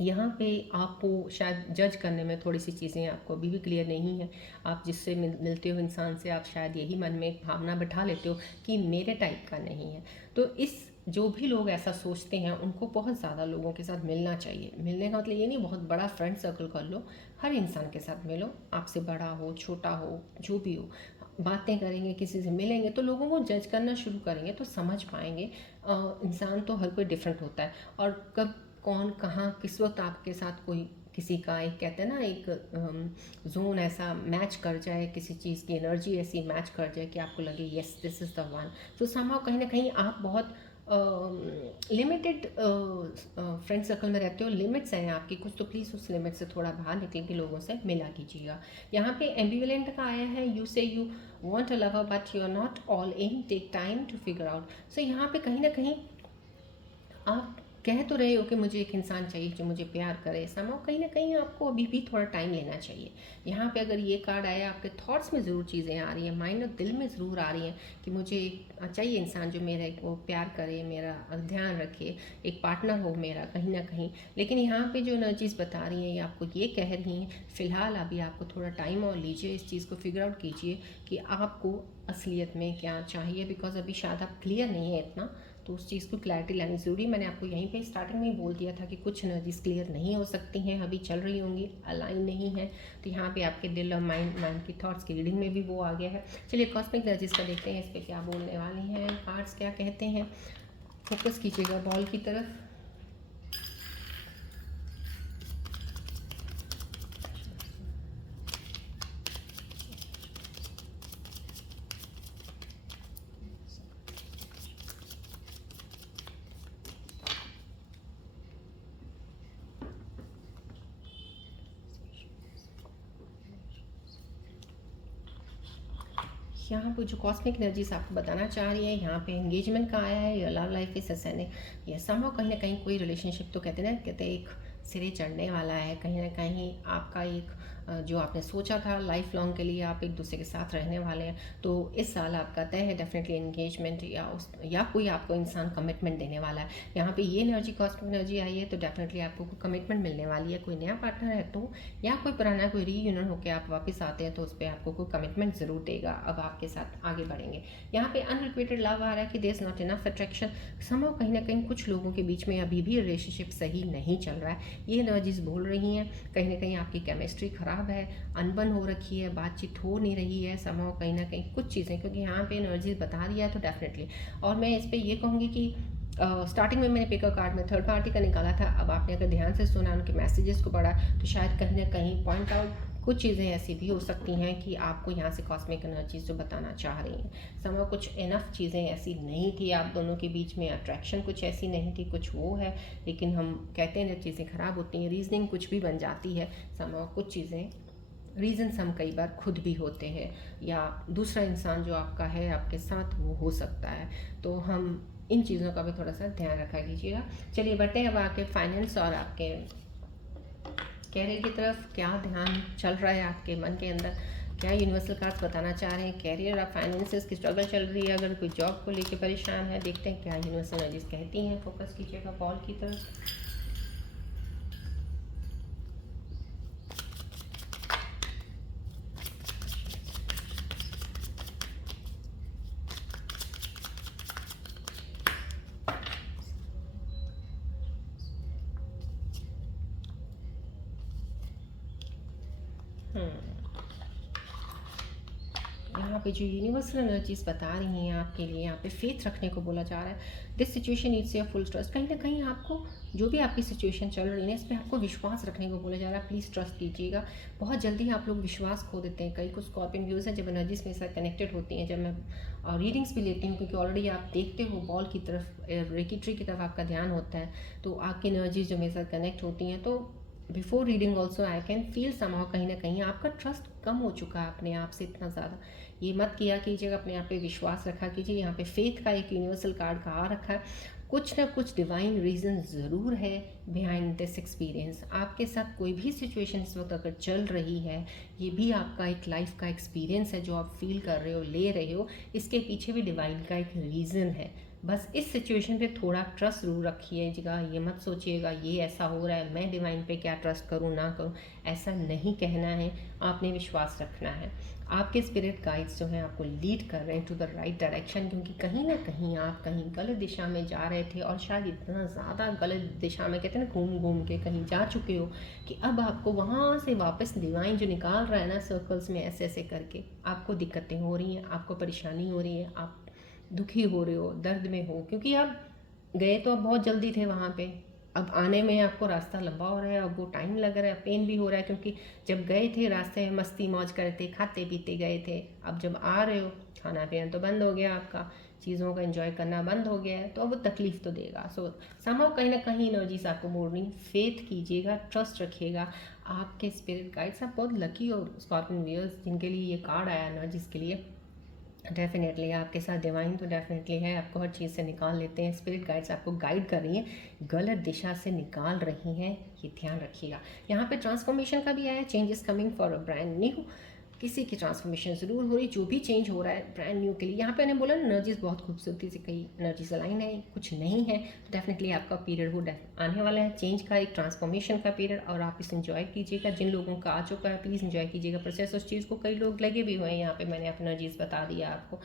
यहाँ पे आपको शायद जज करने में थोड़ी सी चीज़ें आपको अभी भी क्लियर नहीं है, आप जिससे मिलते हो इंसान से, आप शायद यही मन में एक भावना बैठा लेते हो कि मेरे टाइप का नहीं है। तो इस, जो भी लोग ऐसा सोचते हैं उनको बहुत ज़्यादा लोगों के साथ मिलना चाहिए। मिलने का मतलब ये नहीं बहुत बड़ा फ्रेंड सर्कल कर लो, हर इंसान के साथ मिलो, आपसे बड़ा हो छोटा हो जो भी हो, बातें करेंगे, किसी से मिलेंगे तो लोगों को जज करना शुरू करेंगे तो समझ पाएंगे इंसान तो हर कोई डिफरेंट होता है, और कब कौन कहाँ किस वक्त आपके साथ कोई किसी का एक, कहते हैं ना, एक जोन ऐसा मैच कर जाए, किसी चीज़ की एनर्जी ऐसी मैच कर जाए कि आपको लगे yes this is the one, तो समहाउ कहीं ना कहीं आप बहुत लिमिटेड फ्रेंड सर्कल में रहते हो, लिमिट्स हैं आपकी कुछ, तो प्लीज़ उस लिमिट से थोड़ा बाहर निकल के लोगों से मिला कीजिएगा। यहाँ पे एम्बिवेलेंट का आया है, you say you want a lover but you are not all in, take time to figure out. So यहाँ पे कहीं ना कहीं आप कह तो रहे हो कि मुझे एक इंसान चाहिए जो मुझे प्यार करे, समहाउ कहीं ना कहीं आपको अभी भी थोड़ा टाइम लेना चाहिए। यहाँ पे अगर ये कार्ड आया, आपके थॉट्स में ज़रूर चीज़ें आ रही हैं, माइंड और दिल में ज़रूर आ रही हैं कि मुझे चाहिए इंसान जो मेरा वो प्यार करे, मेरा ध्यान रखे, एक पार्टनर हो मेरा कहीं ना कहीं। लेकिन यहाँ पे जो एनर्जीज़ बता रही हैं ये आपको ये कह रही हैं फ़िलहाल अभी आपको थोड़ा टाइम और लीजिए, इस चीज़ को फिगर आउट कीजिए कि आपको असलियत में क्या चाहिए, बिकॉज अभी शायद आप क्लियर नहीं है इतना, तो उस चीज़ को क्लैरिटी लानी ज़रूरी। मैंने आपको यहीं पे स्टार्टिंग में ही बोल दिया था कि कुछ एनर्जीज क्लियर नहीं हो सकती हैं, अभी चल रही होंगी, अलाइन नहीं है, तो यहाँ पे आपके दिल और माइंड की थॉट्स की रीडिंग में भी वो आ गया है। चलिए कॉस्मिक एनर्जीज का देखते हैं, इस पर क्या बोलने वाली हैं कार्ड्स, क्या कहते हैं। फोकस कीजिएगा बॉल की तरफ। यहाँ पे जो कॉस्मिक एनर्जीज आपको बताना चाह रही है, यहाँ पे एंगेजमेंट का आया है, your love life is ascending. ये समहाउ कहीं ना कहीं कोई रिलेशनशिप तो कहते हैं ना, कहते हैं एक सिरे चढ़ने वाला है। कहीं ना कहीं आपका एक जो आपने सोचा था लाइफ लॉन्ग के लिए आप एक दूसरे के साथ रहने वाले हैं, तो इस साल आपका तय है डेफिनेटली एंगेजमेंट या कोई आपको इंसान कमिटमेंट देने वाला है। यहाँ पे ये एनर्जी कॉस्मिक एनर्जी आई है, तो डेफिनेटली आपको कमिटमेंट मिलने वाली है। कोई नया पार्टनर है तो, या कोई पुराना कोई रीयूनियन होकर आप वापस आते हैं तो उस पर आपको कोई कमिटमेंट ज़रूर देगा। अब आपके साथ आगे बढ़ेंगे। यहाँ पे अनरिक्वेटेड लव आ रहा है कि there is not enough attraction. Somehow कहीं ना कहीं कुछ लोगों के बीच में अभी भी रिलेशनशिप सही नहीं चल रहा है। ये एनर्जीज बोल रही हैं कहीं ना कहीं आपकी केमिस्ट्री ख़राब है, अनबन हो रखी है, बातचीत हो नहीं रही है। समहाउ कहीं ना कहीं कुछ चीज़ें, क्योंकि यहाँ पे एनर्जीज बता रही है तो डेफिनेटली। और मैं इस पर ये कहूँगी कि स्टार्टिंग में मैंने पिकर कार्ड में थर्ड पार्टी का निकाला था। अब आपने अगर ध्यान से सुना, उनके मैसेजेस को पढ़ा, तो शायद कहीं ना कहीं पॉइंट आउट कुछ चीज़ें ऐसी भी हो सकती हैं कि आपको यहाँ से कॉस्मिक एनर्जीज जो बताना चाह रही हैं। समहाउ कुछ इनफ चीज़ें ऐसी नहीं थी आप दोनों के बीच में, अट्रैक्शन कुछ ऐसी नहीं थी, कुछ वो है। लेकिन हम कहते हैं जब चीज़ें ख़राब होती हैं, रीजनिंग कुछ भी बन जाती है। समहाउ कुछ चीज़ें रीज़न्स हम कई बार खुद भी होते हैं, या दूसरा इंसान जो आपका है आपके साथ वो हो सकता है। तो हम इन चीज़ों का भी थोड़ा सा ध्यान रखा कीजिएगा। चलिए बढ़ते हैं अब आपके फाइनेंस और आपके कैरियर की तरफ। क्या ध्यान चल रहा है आपके मन के अंदर, क्या यूनिवर्सल कार्ड्स बताना चाह रहे हैं? कैरियर और फाइनेंसेस की स्ट्रगल चल रही है, अगर कोई जॉब को लेकर परेशान है, देखते हैं क्या यूनिवर्सल एनर्जीज कहती हैं। फोकस कीजिएगा बॉल की तरफ। यहाँ पे जो यूनिवर्सल एनर्जीज बता रही हैं आपके लिए, यहाँ पे फेथ रखने को बोला जा रहा है। This situation needs your full trust. कहीं ना कहीं आपको जो भी आपकी सिचुएशन चल रही है इस पर आपको विश्वास रखने को बोला जा रहा है। प्लीज़ ट्रस्ट कीजिएगा। बहुत जल्दी आप लोग विश्वास खो देते हैं। कई कुछ स्कॉर्पियन व्यूज़ हैं जब एनर्जीज मेरे साथ कनेक्टेड होती हैं, जब मैं रीडिंग्स भी लेती हूँ, क्योंकि ऑलरेडी आप देखते हो बॉल की तरफ, रेकी ट्री की तरफ आपका ध्यान होता है, तो आपकी एनर्जीज जो मेरे साथ कनेक्ट होती हैं, तो before reading also I can feel somehow कहीं ना कहीं आपका ट्रस्ट कम हो चुका है अपने आप से इतना ज़्यादा। ये मत किया कीजिएगा, अपने आप पे विश्वास रखा कीजिए। यहाँ पे फेथ का एक यूनिवर्सल कार्ड का आ रखा है। कुछ ना कुछ डिवाइन रीज़न ज़रूर है बिहाइंड दिस एक्सपीरियंस। आपके साथ कोई भी सिचुएशन इस वक्त अगर चल रही है, ये भी आपका एक लाइफ का एक्सपीरियंस है जो आप फील कर रहे हो, ले रहे हो। इसके पीछे भी डिवाइन का एक रीज़न है। बस इस सिचुएशन पे थोड़ा ट्रस्ट ज़रूर रखिएगा। ये मत सोचिएगा ये ऐसा हो रहा है मैं डिवाइन पे क्या ट्रस्ट करूँ ना करूँ, ऐसा नहीं कहना है। आपने विश्वास रखना है। आपके स्पिरिट गाइड्स जो हैं आपको लीड कर रहे हैं टू द राइट डायरेक्शन, क्योंकि कहीं ना कहीं आप कहीं गलत दिशा में जा रहे थे, और शायद इतना ज़्यादा गलत दिशा में, कहते हैं ना घूम घूम के कहीं जा चुके हो, कि अब आपको वहाँ से वापस डिवाइन जो निकाल रहा है ना सर्कल्स में ऐसे ऐसे करके, आपको दिक्कतें हो रही हैं, आपको परेशानी हो रही है, आप दुखी हो रहे हो, दर्द में हो, क्योंकि आप गए तो अब बहुत जल्दी थे वहाँ पे। अब आने में आपको रास्ता लंबा हो रहा है, अब वो टाइम लग रहा है, पेन भी हो रहा है, क्योंकि जब गए थे रास्ते में मस्ती मौज करते खाते पीते गए थे। अब जब आ रहे हो खाना पीना तो बंद हो गया आपका, चीज़ों का एंजॉय करना बंद हो गया है, तो अब वो तकलीफ तो देगा। सो समहाउ कहीं ना कहीं एनर्जीज आपको मॉर्निंग फेथ कीजिएगा, ट्रस्ट रखिएगा। आपके स्पिरिट गाइड्स आप बहुत लकी हो स्कॉर्पियन व्यूअर्स जिनके लिए ये कार्ड आया एनर्जीज के लिए। डेफिनेटली आपके साथ डिवाइन तो डेफिनेटली है, आपको हर चीज़ से निकाल लेते हैं। स्पिरिट गाइड्स आपको गाइड कर रही हैं, गलत दिशा से निकाल रही हैं, ये ध्यान रखिएगा। यहाँ पे ट्रांसफॉर्मेशन का भी आया, changes coming for a brand new. किसी की ट्रांसफॉर्मेशन ज़रूर हो रही, जो भी चेंज हो रहा है ब्रांड न्यू के लिए। यहाँ पे मैंने बोला एनर्जीज बहुत खूबसूरती से कई एनर्जीज अलाइन है, कुछ नहीं है, तो डेफिनेटली आपका पीरियड वो आने वाला है, चेंज का, एक ट्रांसफॉर्मेशन का पीरियड, और आप इसे इंजॉय कीजिएगा। जिन लोगों का आ चुका है प्लीज़ इंजॉय कीजिएगा प्रोसेस उस चीज़ को। कई लोग लगे भी हुए हैं यहाँ पे, मैंने अपनी एनर्जीज बता दिया आपको।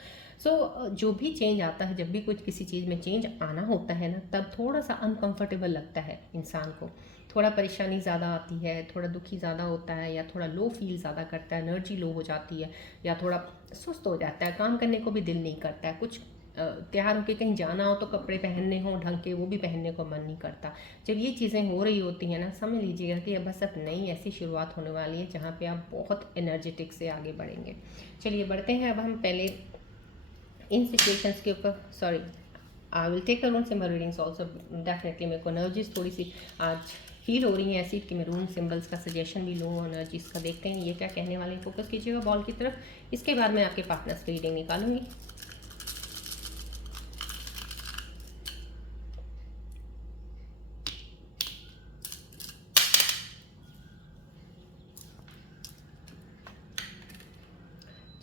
जो भी चेंज आता है, जब भी कुछ किसी चीज़ में चेंज आना होता है ना, तब थोड़ा सा अनकंफर्टेबल लगता है इंसान को, थोड़ा परेशानी ज़्यादा आती है, थोड़ा दुखी ज़्यादा होता है, या थोड़ा लो फील ज़्यादा करता है, एनर्जी लो हो जाती है, या थोड़ा सुस्त हो जाता है, काम करने को भी दिल नहीं करता है। कुछ तैयार होकर कहीं जाना हो तो कपड़े पहनने हों ढंग के, वो भी पहनने को मन नहीं करता। जब ये चीज़ें हो रही होती हैं ना, समझ लीजिएगा कि अब बस अब नई ऐसी शुरुआत होने वाली है जहाँ पे आप बहुत एनर्जेटिक से आगे बढ़ेंगे। चलिए बढ़ते हैं अब हम पहले इन सिचुएशंस के ऊपर। Sorry, I will take a room symbol readings also definitely. मेरे को एनर्जीज थोड़ी सी आज फील हो रही हैं ऐसी कि मैं रून सिंबल्स का सजेशन भी लूँ, एनर्जीज का देखते हैं ये क्या कहने वाले हैं। फोकस कीजिएगा बॉल की तरफ, इसके बाद मैं आपके पार्टनर्स की रीडिंग निकालूंगी।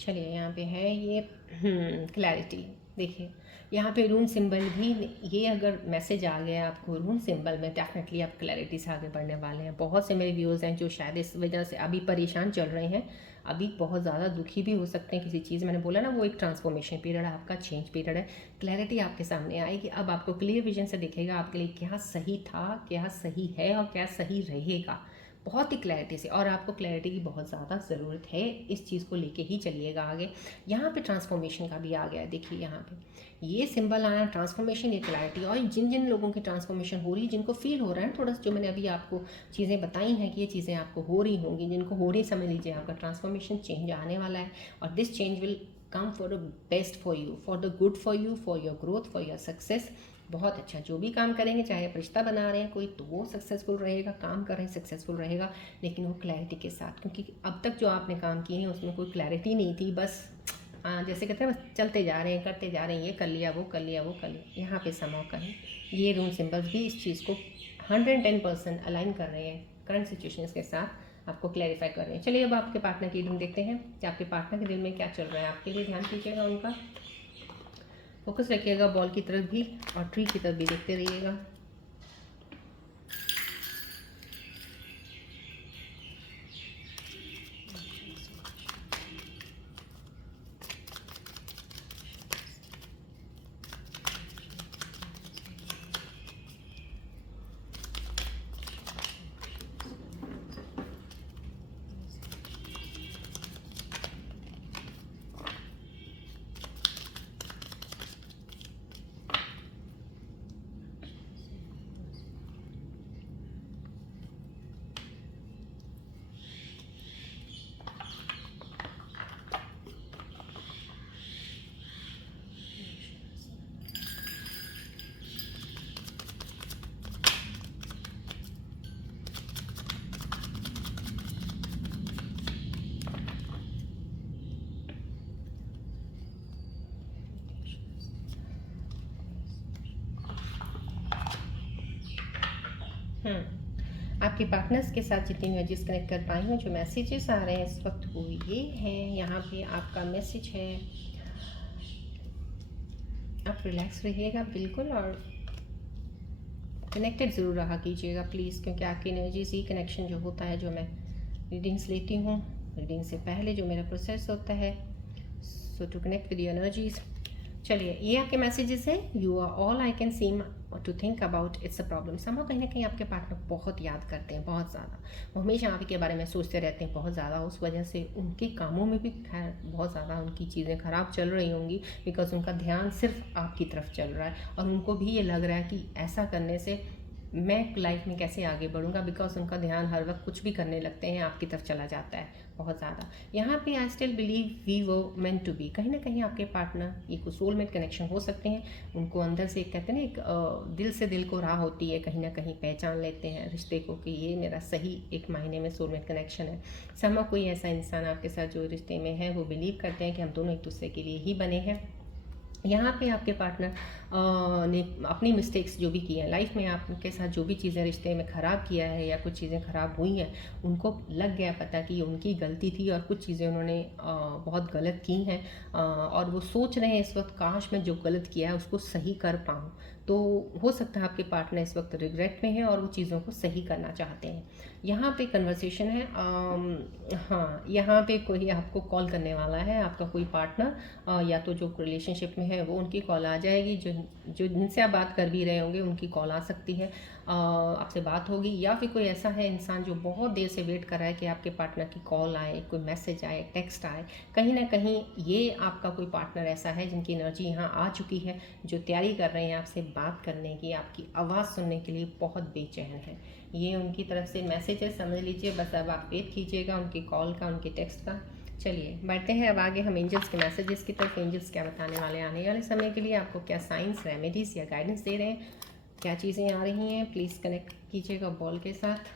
चलिए यहाँ पे है ये क्लैरिटी। देखिए यहाँ पे रून सिंबल भी, ये अगर मैसेज आ गया आपको रून सिंबल में, डेफिनेटली आप क्लैरिटी से आगे बढ़ने वाले हैं। बहुत से मेरे व्यूअर्स हैं जो शायद इस वजह से अभी परेशान चल रहे हैं, अभी बहुत ज़्यादा दुखी भी हो सकते हैं किसी चीज़। मैंने बोला ना वो एक ट्रांसफॉर्मेशन पीरियड है आपका, चेंज पीरियड है। क्लैरिटी आपके सामने आएगी, अब आपको क्लियर विजन से दिखेगा आपके लिए क्या सही था, क्या सही है और क्या सही रहेगा, बहुत ही क्लैरिटी से। और आपको क्लैरिटी की बहुत ज़्यादा ज़रूरत है, इस चीज़ को लेके ही चलिएगा आगे। यहाँ पे ट्रांसफॉर्मेशन का भी आ गया है, देखिए यहाँ पे ये सिंबल आया ट्रांसफॉर्मेशन, ये क्लैरिटी। और जिन जिन लोगों की ट्रांसफॉर्मेशन हो रही है, जिनको फील हो रहा है थोड़ा सा, जो मैंने अभी आपको चीज़ें बताई हैं कि ये चीज़ें आपको हो रही होंगी, जिनको हो रही समझ लीजिए आपका ट्रांसफॉर्मेशन चेंज आने वाला है। और this change will come for the best for you, for the good for you, for your growth, for your success. बहुत अच्छा, जो भी काम करेंगे, चाहे आप रिश्ता बना रहे हैं कोई, तो वो सक्सेसफुल रहेगा, काम कर रहे हैं सक्सेसफुल रहेगा, लेकिन वो क्लैरिटी के साथ। क्योंकि अब तक जो आपने काम किए हैं उसमें कोई क्लैरिटी नहीं थी, बस जैसे कहते हैं बस चलते जा रहे हैं, करते जा रहे हैं, ये कर लिया, वो कर लिया, वो कर लिया। यहाँ पे समाव करें, ये रूम सिंबल्स भी इस चीज़ को 110% अलाइन कर रहे हैं करंट सिचुएशंस के साथ, आपको क्लैरिफाई कर रहे हैं। चलिए अब आपके पार्टनर की रीडिंग देखते हैं कि आपके पार्टनर के दिल में क्या चल रहा है आपके लिए। ध्यान कीजिएगा उनका, फोकस रखिएगा बॉल की तरफ भी और ट्री की तरफ भी देखते रहिएगा। आपके पार्टनर्स के साथ जितनी एनर्जीज कनेक्ट कर पाई हैं, जो मैसेजेस आ रहे हैं इस वक्त वो ये हैं। यहाँ पे आपका मैसेज है, आप रिलैक्स रहिएगा बिल्कुल और कनेक्टेड ज़रूर रहा कीजिएगा प्लीज़, क्योंकि आपकी एनर्जीज ही कनेक्शन जो होता है, जो मैं रीडिंग्स लेती हूँ, रीडिंग से पहले जो मेरा प्रोसेस होता है, so to connect with your energies. चलिए ये आपके मैसेजेस हैं। You are all I can seem to think about it's a problem. समा कहीं ना कहीं आपके पार्टनर बहुत याद करते हैं, बहुत ज़्यादा, वो हमेशा आप के बारे में सोचते रहते हैं बहुत ज़्यादा। उस वजह से उनके कामों में भी खैर बहुत ज़्यादा उनकी चीज़ें ख़राब चल रही होंगी, बिकॉज उनका ध्यान सिर्फ आपकी तरफ चल रहा है। और उनको भी ये लग रहा है कि ऐसा करने से मैं लाइफ में कैसे आगे बढ़ूंगा, बिकॉज उनका ध्यान हर वक्त कुछ भी करने लगते हैं आपकी तरफ चला जाता है बहुत ज़्यादा। यहाँ पे आई स्टिल बिलीव वी वो मेंट टू बी। कहीं ना कहीं आपके पार्टनर ये कुछ सोलमेट कनेक्शन हो सकते हैं। उनको अंदर से कहते हैं ना एक दिल से दिल को राह होती है, कहीं ना कहीं पहचान लेते हैं रिश्ते को कि ये मेरा सही एक मायने में सोलमेट कनेक्शन है। समा कोई ऐसा इंसान आपके साथ जो रिश्ते में है, वो बिलीव करते हैं कि हम दोनों एक दूसरे के लिए ही बने हैं। यहाँ पे आपके पार्टनर ने अपनी मिस्टेक्स जो भी की हैं लाइफ में, आपके साथ जो भी चीज़ें रिश्ते में ख़राब किया है या कुछ चीज़ें ख़राब हुई हैं, उनको लग गया पता कि ये उनकी गलती थी और कुछ चीज़ें उन्होंने बहुत गलत की हैं। और वो सोच रहे हैं इस वक्त काश मैं जो गलत किया है उसको सही कर पाऊँ। तो हो सकता है आपके पार्टनर इस वक्त रिग्रेट में है और वो चीज़ों को सही करना चाहते हैं। यहाँ पे कन्वर्सेशन है, हाँ यहाँ पे कोई आपको कॉल करने वाला है, आपका कोई पार्टनर, या तो जो रिलेशनशिप में है वो, उनकी कॉल आ जाएगी। जो जो जिनसे आप बात कर भी रहे होंगे उनकी कॉल आ सकती है, आपसे बात होगी। या फिर कोई ऐसा है इंसान जो बहुत देर से वेट कर रहा है कि आपके पार्टनर की कॉल आए, कोई मैसेज आए, टेक्स्ट आए। कहीं ना कहीं ये आपका कोई पार्टनर ऐसा है जिनकी एनर्जी यहाँ आ चुकी है, जो तैयारी कर रहे हैं आपसे बात करने की, आपकी आवाज़ सुनने के लिए बहुत बेचैन है। ये उनकी तरफ से मैसेज है, समझ लीजिए। बस अब आप वेट कीजिएगा उनकी कॉल का, उनके टेक्स्ट का। चलिए बढ़ते हैं अब आगे हम एंजल्स के मैसेजेस की तरफ। एंजल्स क्या बताने वाले आने वाले समय के लिए, आपको क्या साइंस, रेमेडीज़ या गाइडेंस दे रहे हैं। क्या चीज़ें आ रही हैं, प्लीज़ कनेक्ट कीजिएगा बॉल के साथ।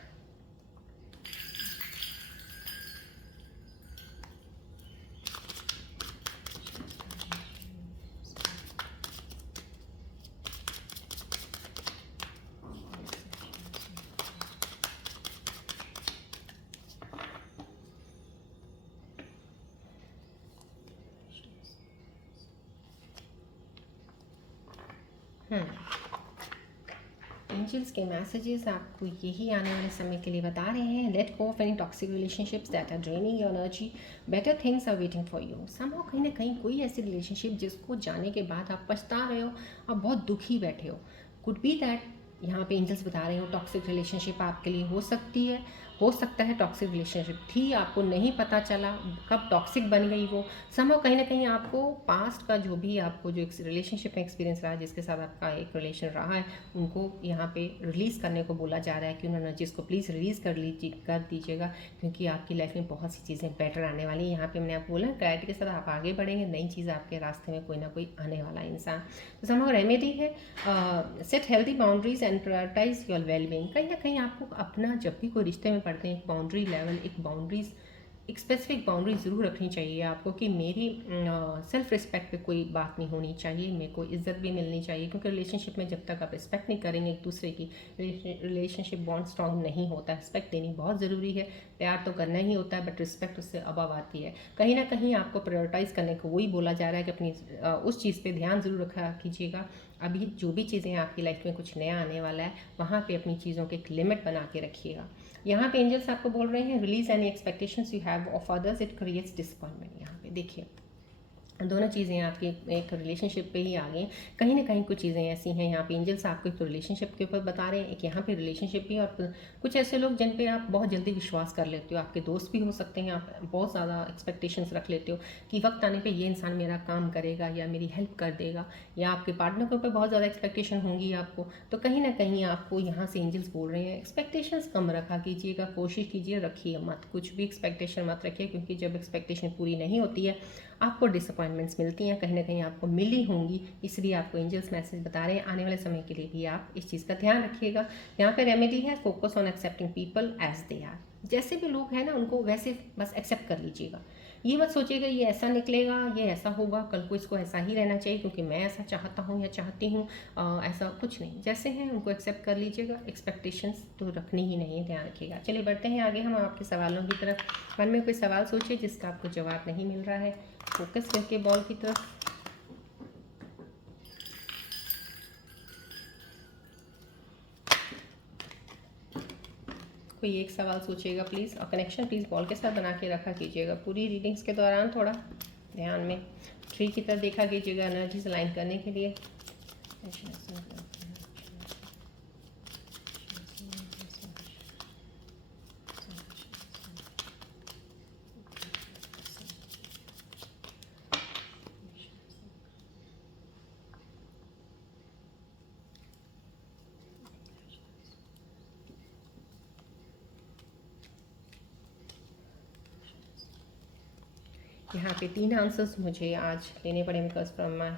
एंजल्स के मैसेजेस आपको यही आने वाले समय के लिए बता रहे हैं, let go of any toxic relationships that are draining your energy, better things are waiting for you. Somehow कहीं ना कहीं कोई ऐसी रिलेशनशिप जिसको जाने के बाद आप पछता रहे हो, आप बहुत दुखी बैठे हो, कुड बी दैट यहाँ पे एंजल्स बता रहे हो टॉक्सिक रिलेशनशिप आपके लिए हो सकती है, हो सकता है टॉक्सिक रिलेशनशिप थी, आपको नहीं पता चला कब टॉक्सिक बन गई वो। समहाउ कहीं ना कहीं आपको पास्ट का जो भी आपको जो एक रिलेशनशिप में एक्सपीरियंस रहा, जिसके साथ आपका एक रिलेशन रहा है, उनको यहाँ पे रिलीज़ करने को बोला जा रहा है कि उन एनर्जीज़ को प्लीज़ रिलीज़ कर दीजिएगा, क्योंकि आपकी लाइफ में बहुत सी चीज़ें बेटर आने वाली है। यहाँ पे मैंने आपको बोला क्लैरिटी के साथ आप आगे बढ़ेंगे, नई चीज़ आपके रास्ते में कोई ना कोई आने वाला इंसान। तो समहाउ रेमेडी है, set healthy boundaries and prioritise your wellbeing. कहीं ना कहीं आपको अपना जब भी कोई रिश्ते में पड़ते हैं, बाउंड्री लेवल, एक स्पेसिफिक बाउंड्री ज़रूर रखनी चाहिए आपको कि मेरी सेल्फ रिस्पेक्ट पे कोई बात नहीं होनी चाहिए, मेरे को इज्जत भी मिलनी चाहिए, क्योंकि रिलेशनशिप में जब तक आप रिस्पेक्ट नहीं करेंगे एक दूसरे की, रिलेशनशिप बॉन्ड स्ट्रांग नहीं होता। रिस्पेक्ट देनी बहुत ज़रूरी है, प्यार तो करना ही होता है, बट रिस्पेक्ट उससे अबव आती है। कहीं ना कहीं आपको प्रायोरिटाइज़ करने को वही बोला जा रहा है कि अपनी उस चीज़ पे ध्यान ज़रूर रखा कीजिएगा। अभी जो भी चीज़ें आपकी लाइफ में कुछ नया आने वाला है, वहाँ पे अपनी चीज़ों के एक लिमिट बना के रखिएगा। यहाँ पे एंजल्स आपको बोल रहे हैं release any expectations you have of others, it creates disappointment. यहाँ पे देखिए दोनों चीज़ें आपकी एक रिलेशनशिप पे ही आ गई। कहीं ना कहीं कुछ चीज़ें ऐसी हैं, यहाँ पे एंजल्स आपको एक रिलेशनशिप के ऊपर बता रहे हैं, एक यहाँ पे रिलेशनशिप भी, और कुछ ऐसे लोग जिन पे आप बहुत जल्दी विश्वास कर लेते हो, आपके दोस्त भी हो सकते हैं, आप बहुत ज़्यादा एक्सपेक्टेशंस रख लेते हो कि वक्त आने पे ये इंसान मेरा काम करेगा या मेरी हेल्प कर देगा, या आपके पार्टनर के ऊपर बहुत ज़्यादा एक्सपेक्टेशन होंगी आपको। तो कहीं ना कहीं आपको यहाँ से एंजल्स बोल रहे हैं एक्सपेक्टेशंस कम रखा कीजिएगा, कोशिश कीजिए रखिए मत, कुछ भी एक्सपेक्टेशन मत रखिए, क्योंकि जब एक्सपेक्टेशन पूरी नहीं होती है आपको डिसअपॉइंटमेंट्स मिलती हैं, कहीं ना कहीं आपको मिली होंगी। इसलिए आपको एंजल्स मैसेज बता रहे हैं आने वाले समय के लिए भी आप इस चीज़ का ध्यान रखिएगा। यहाँ पे रेमेडी है, focus on accepting people as they are. जैसे भी लोग हैं ना, उनको वैसे बस एक्सेप्ट कर लीजिएगा। ये मत सोचिएगा ये ऐसा निकलेगा, ये ऐसा होगा, कल को इसको ऐसा ही रहना चाहिए क्योंकि मैं ऐसा चाहता हूँ या चाहती हूँ। ऐसा कुछ नहीं, जैसे हैं उनको एक्सेप्ट कर लीजिएगा, एक्सपेक्टेशंस तो रखनी ही नहीं है, ध्यान रखिएगा। चलिए बढ़ते हैं आगे हम आपके सवालों की तरफ। मन में कोई सवाल सोचिए जिसका आपको जवाब नहीं मिल रहा है, फोकस करके बॉल की तरफ। कोई एक सवाल सोचिएगा प्लीज़, और कनेक्शन प्लीज़ बॉल के साथ बना के रखा कीजिएगा पूरी रीडिंग्स के दौरान। थोड़ा ध्यान में ट्री की तरफ देखा कीजिएगा एनर्जीज अलाइन करने के लिए। यहाँ पे 3 आंसर्स मुझे आज लेने पड़े because from my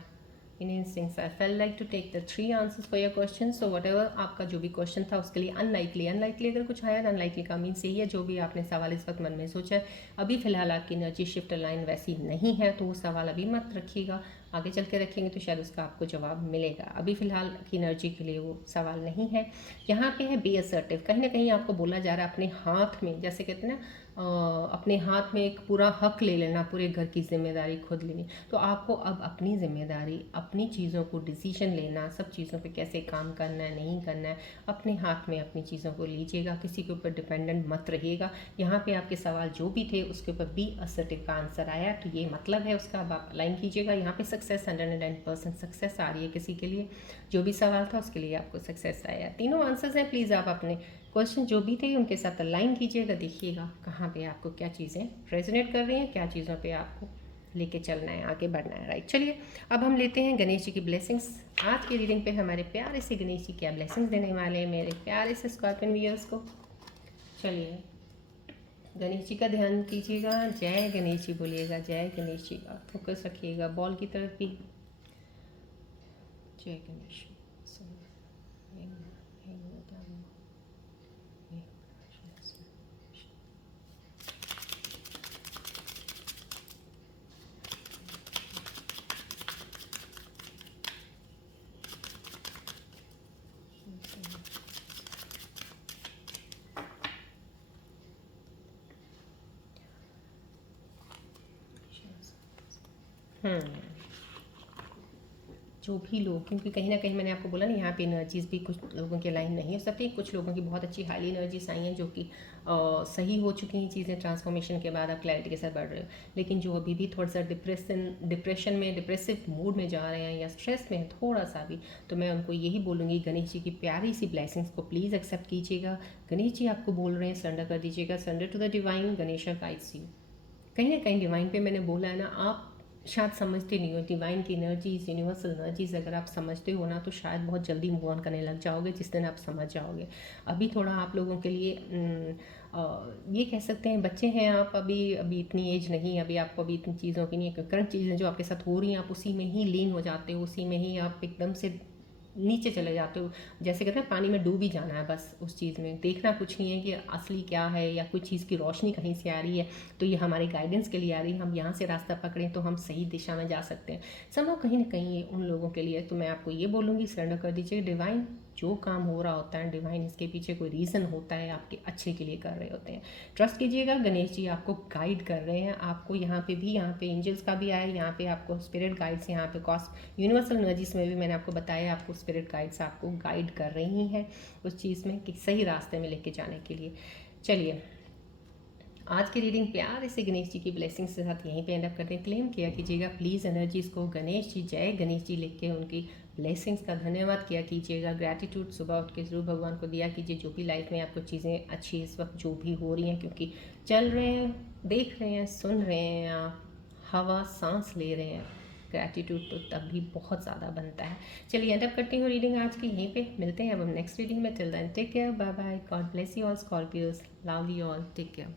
in instincts I feel like to take the 3 answers for your question. So whatever आपका जो भी क्वेश्चन था उसके लिए अनलाइकली अगर कुछ आया, अनलाइकली का मीन्स यही है जो भी आपने सवाल इस वक्त मन में सोचा है, अभी फिलहाल आपकी एनर्जी शिफ्ट लाइन वैसी नहीं है, तो वो सवाल अभी मत रखिएगा, आगे चल के रखेंगे तो शायद उसका आपको जवाब मिलेगा। अभी फिलहाल की एनर्जी के लिए वो सवाल नहीं है। यहाँ पे है बी असर्टिव। कहीं ना कहीं आपको बोला जा रहा है अपने हाथ में, जैसे कहते हैं ना, अपने हाथ में एक पूरा हक ले लेना, पूरे घर की जिम्मेदारी खुद लेनी। तो आपको अब अपनी जिम्मेदारी, अपनी चीज़ों को डिसीजन लेना, सब चीज़ों पे कैसे काम करना है नहीं करना है, अपने हाथ में अपनी चीज़ों को लीजिएगा, किसी के ऊपर डिपेंडेंट मत रहिएगा। यहाँ पे आपके सवाल जो भी थे उसके ऊपर बी असर्टिव का आंसर आया, तो ये मतलब है उसका, अब आप अलाइन कीजिएगा। यहाँ पे सक्सेस 109% सक्सेस आ रही है किसी के लिए, जो भी सवाल था उसके लिए आपको सक्सेस आया। तीनों आंसर्स हैं, प्लीज़ आप अपने क्वेश्चन जो भी थे उनके साथ अलाइन कीजिएगा, देखिएगा कहाँ पे आपको क्या चीज़ें रेजोनेट कर रही हैं, क्या चीज़ों पे आपको लेके चलना है, आगे बढ़ना है। राइट, चलिए अब हम लेते हैं गणेश जी की ब्लेसिंग्स। आज की रीडिंग पे हमारे प्यारे से गणेश जी क्या ब्लेसिंग्स देने वाले हैं मेरे प्यारे से स्कॉर्पियन व्यूअर्स को। चलिए गणेश जी का ध्यान कीजिएगा, जय गणेश जी बोलिएगा, जय गणेश जी का फोकस रखिएगा बॉल की तरफ भी। जय गणेश। जो भी लोग, क्योंकि कहीं ना कहीं मैंने आपको बोला ना, यहाँ पे एनर्जीज भी कुछ लोगों के लाइन नहीं हो सकती, कुछ लोगों की बहुत अच्छी हाईली एनर्जीज आई हैं जो कि सही हो चुकी हैं चीज़ें, ट्रांसफॉर्मेशन के बाद आप क्लैरिटी के साथ बढ़ रहे हो। लेकिन जो अभी भी थोड़ा सा डिप्रेशन में, डिप्रेसिव मूड में जा रहे हैं या स्ट्रेस में है थोड़ा सा भी, तो मैं उनको यही बोलूँगी, गणेश जी की प्यारी सी ब्लेसिंग्स को प्लीज़ एक्सेप्ट कीजिएगा। गणेश जी आपको बोल रहे हैं सरेंडर कर दीजिएगा, surrender to the divine, Ganesh guides you. कहीं ना कहीं डिवाइन पे मैंने बोला है ना, आप शायद समझते नहीं हो डिवाइन की एनर्जीज, यूनिवर्सल एनर्जीज अगर आप समझते हो ना, तो शायद बहुत जल्दी मूव ऑन करने लग जाओगे जिस दिन आप समझ जाओगे। अभी थोड़ा आप लोगों के लिए ये कह सकते हैं बच्चे हैं आप, अभी अभी इतनी एज नहीं, अभी आपको अभी इतनी चीज़ों की नहीं है, करंट चीज़ें जो आपके साथ हो रही हैं आप उसी में ही लीन हो जाते हो, उसी में ही आप एकदम से नीचे चले जाते हो। जैसे कहते हैं पानी में डूब ही जाना है बस, उस चीज़ में देखना कुछ नहीं है कि असली क्या है या कुछ चीज़ की रोशनी कहीं से आ रही है तो ये हमारे गाइडेंस के लिए आ रही है, हम यहाँ से रास्ता पकड़ें तो हम सही दिशा में जा सकते हैं। समझो कहीं ना कहीं ये उन लोगों के लिए, तो मैं आपको ये बोलूँगी सरेंडर कर दीजिए। डिवाइन जो काम हो रहा होता है, डिवाइन इसके पीछे कोई रीज़न होता है, आपके अच्छे के लिए कर रहे होते हैं। ट्रस्ट कीजिएगा, गणेश जी आपको गाइड कर रहे हैं। आपको यहाँ पे भी, यहाँ पे एंजल्स का भी आया, यहाँ पे आपको स्पिरिट गाइड्स, यहाँ पे कॉस्ट यूनिवर्सल एनर्जीज में भी मैंने आपको बताया, आपको स्पिरिट गाइड्स आपको गाइड कर रही हैं उस चीज़ में कि सही रास्ते में लेके जाने के लिए। चलिए, आज की रीडिंग प्यारे से गणेश जी की ब्लेसिंग्स के साथ यहीं पे एंड अप करते हैं। क्लेम किया कीजिएगा प्लीज़ एनर्जीज़ को, गणेश जी, जय गणेश जी लिख के उनकी ब्लेसिंग्स का धन्यवाद किया कीजिएगा। ग्रैटिट्यूड सुबह उठ के ज़रूर भगवान को दिया कीजिए, जो भी लाइफ में आपको चीज़ें अच्छी इस वक्त जो भी हो रही हैं, क्योंकि चल रहे हैं, देख रहे हैं, सुन रहे हैं, आप हवा सांस ले रहे हैं, ग्रैटिट्यूड तो तब भी बहुत ज़्यादा बनता है। चलिए एंड अप करती हूँ रीडिंग आज की यहीं पे, मिलते हैं अब हम नेक्स्ट रीडिंग में। Till then take care, bye bye, God bless you all Scorpios, love you all, take care.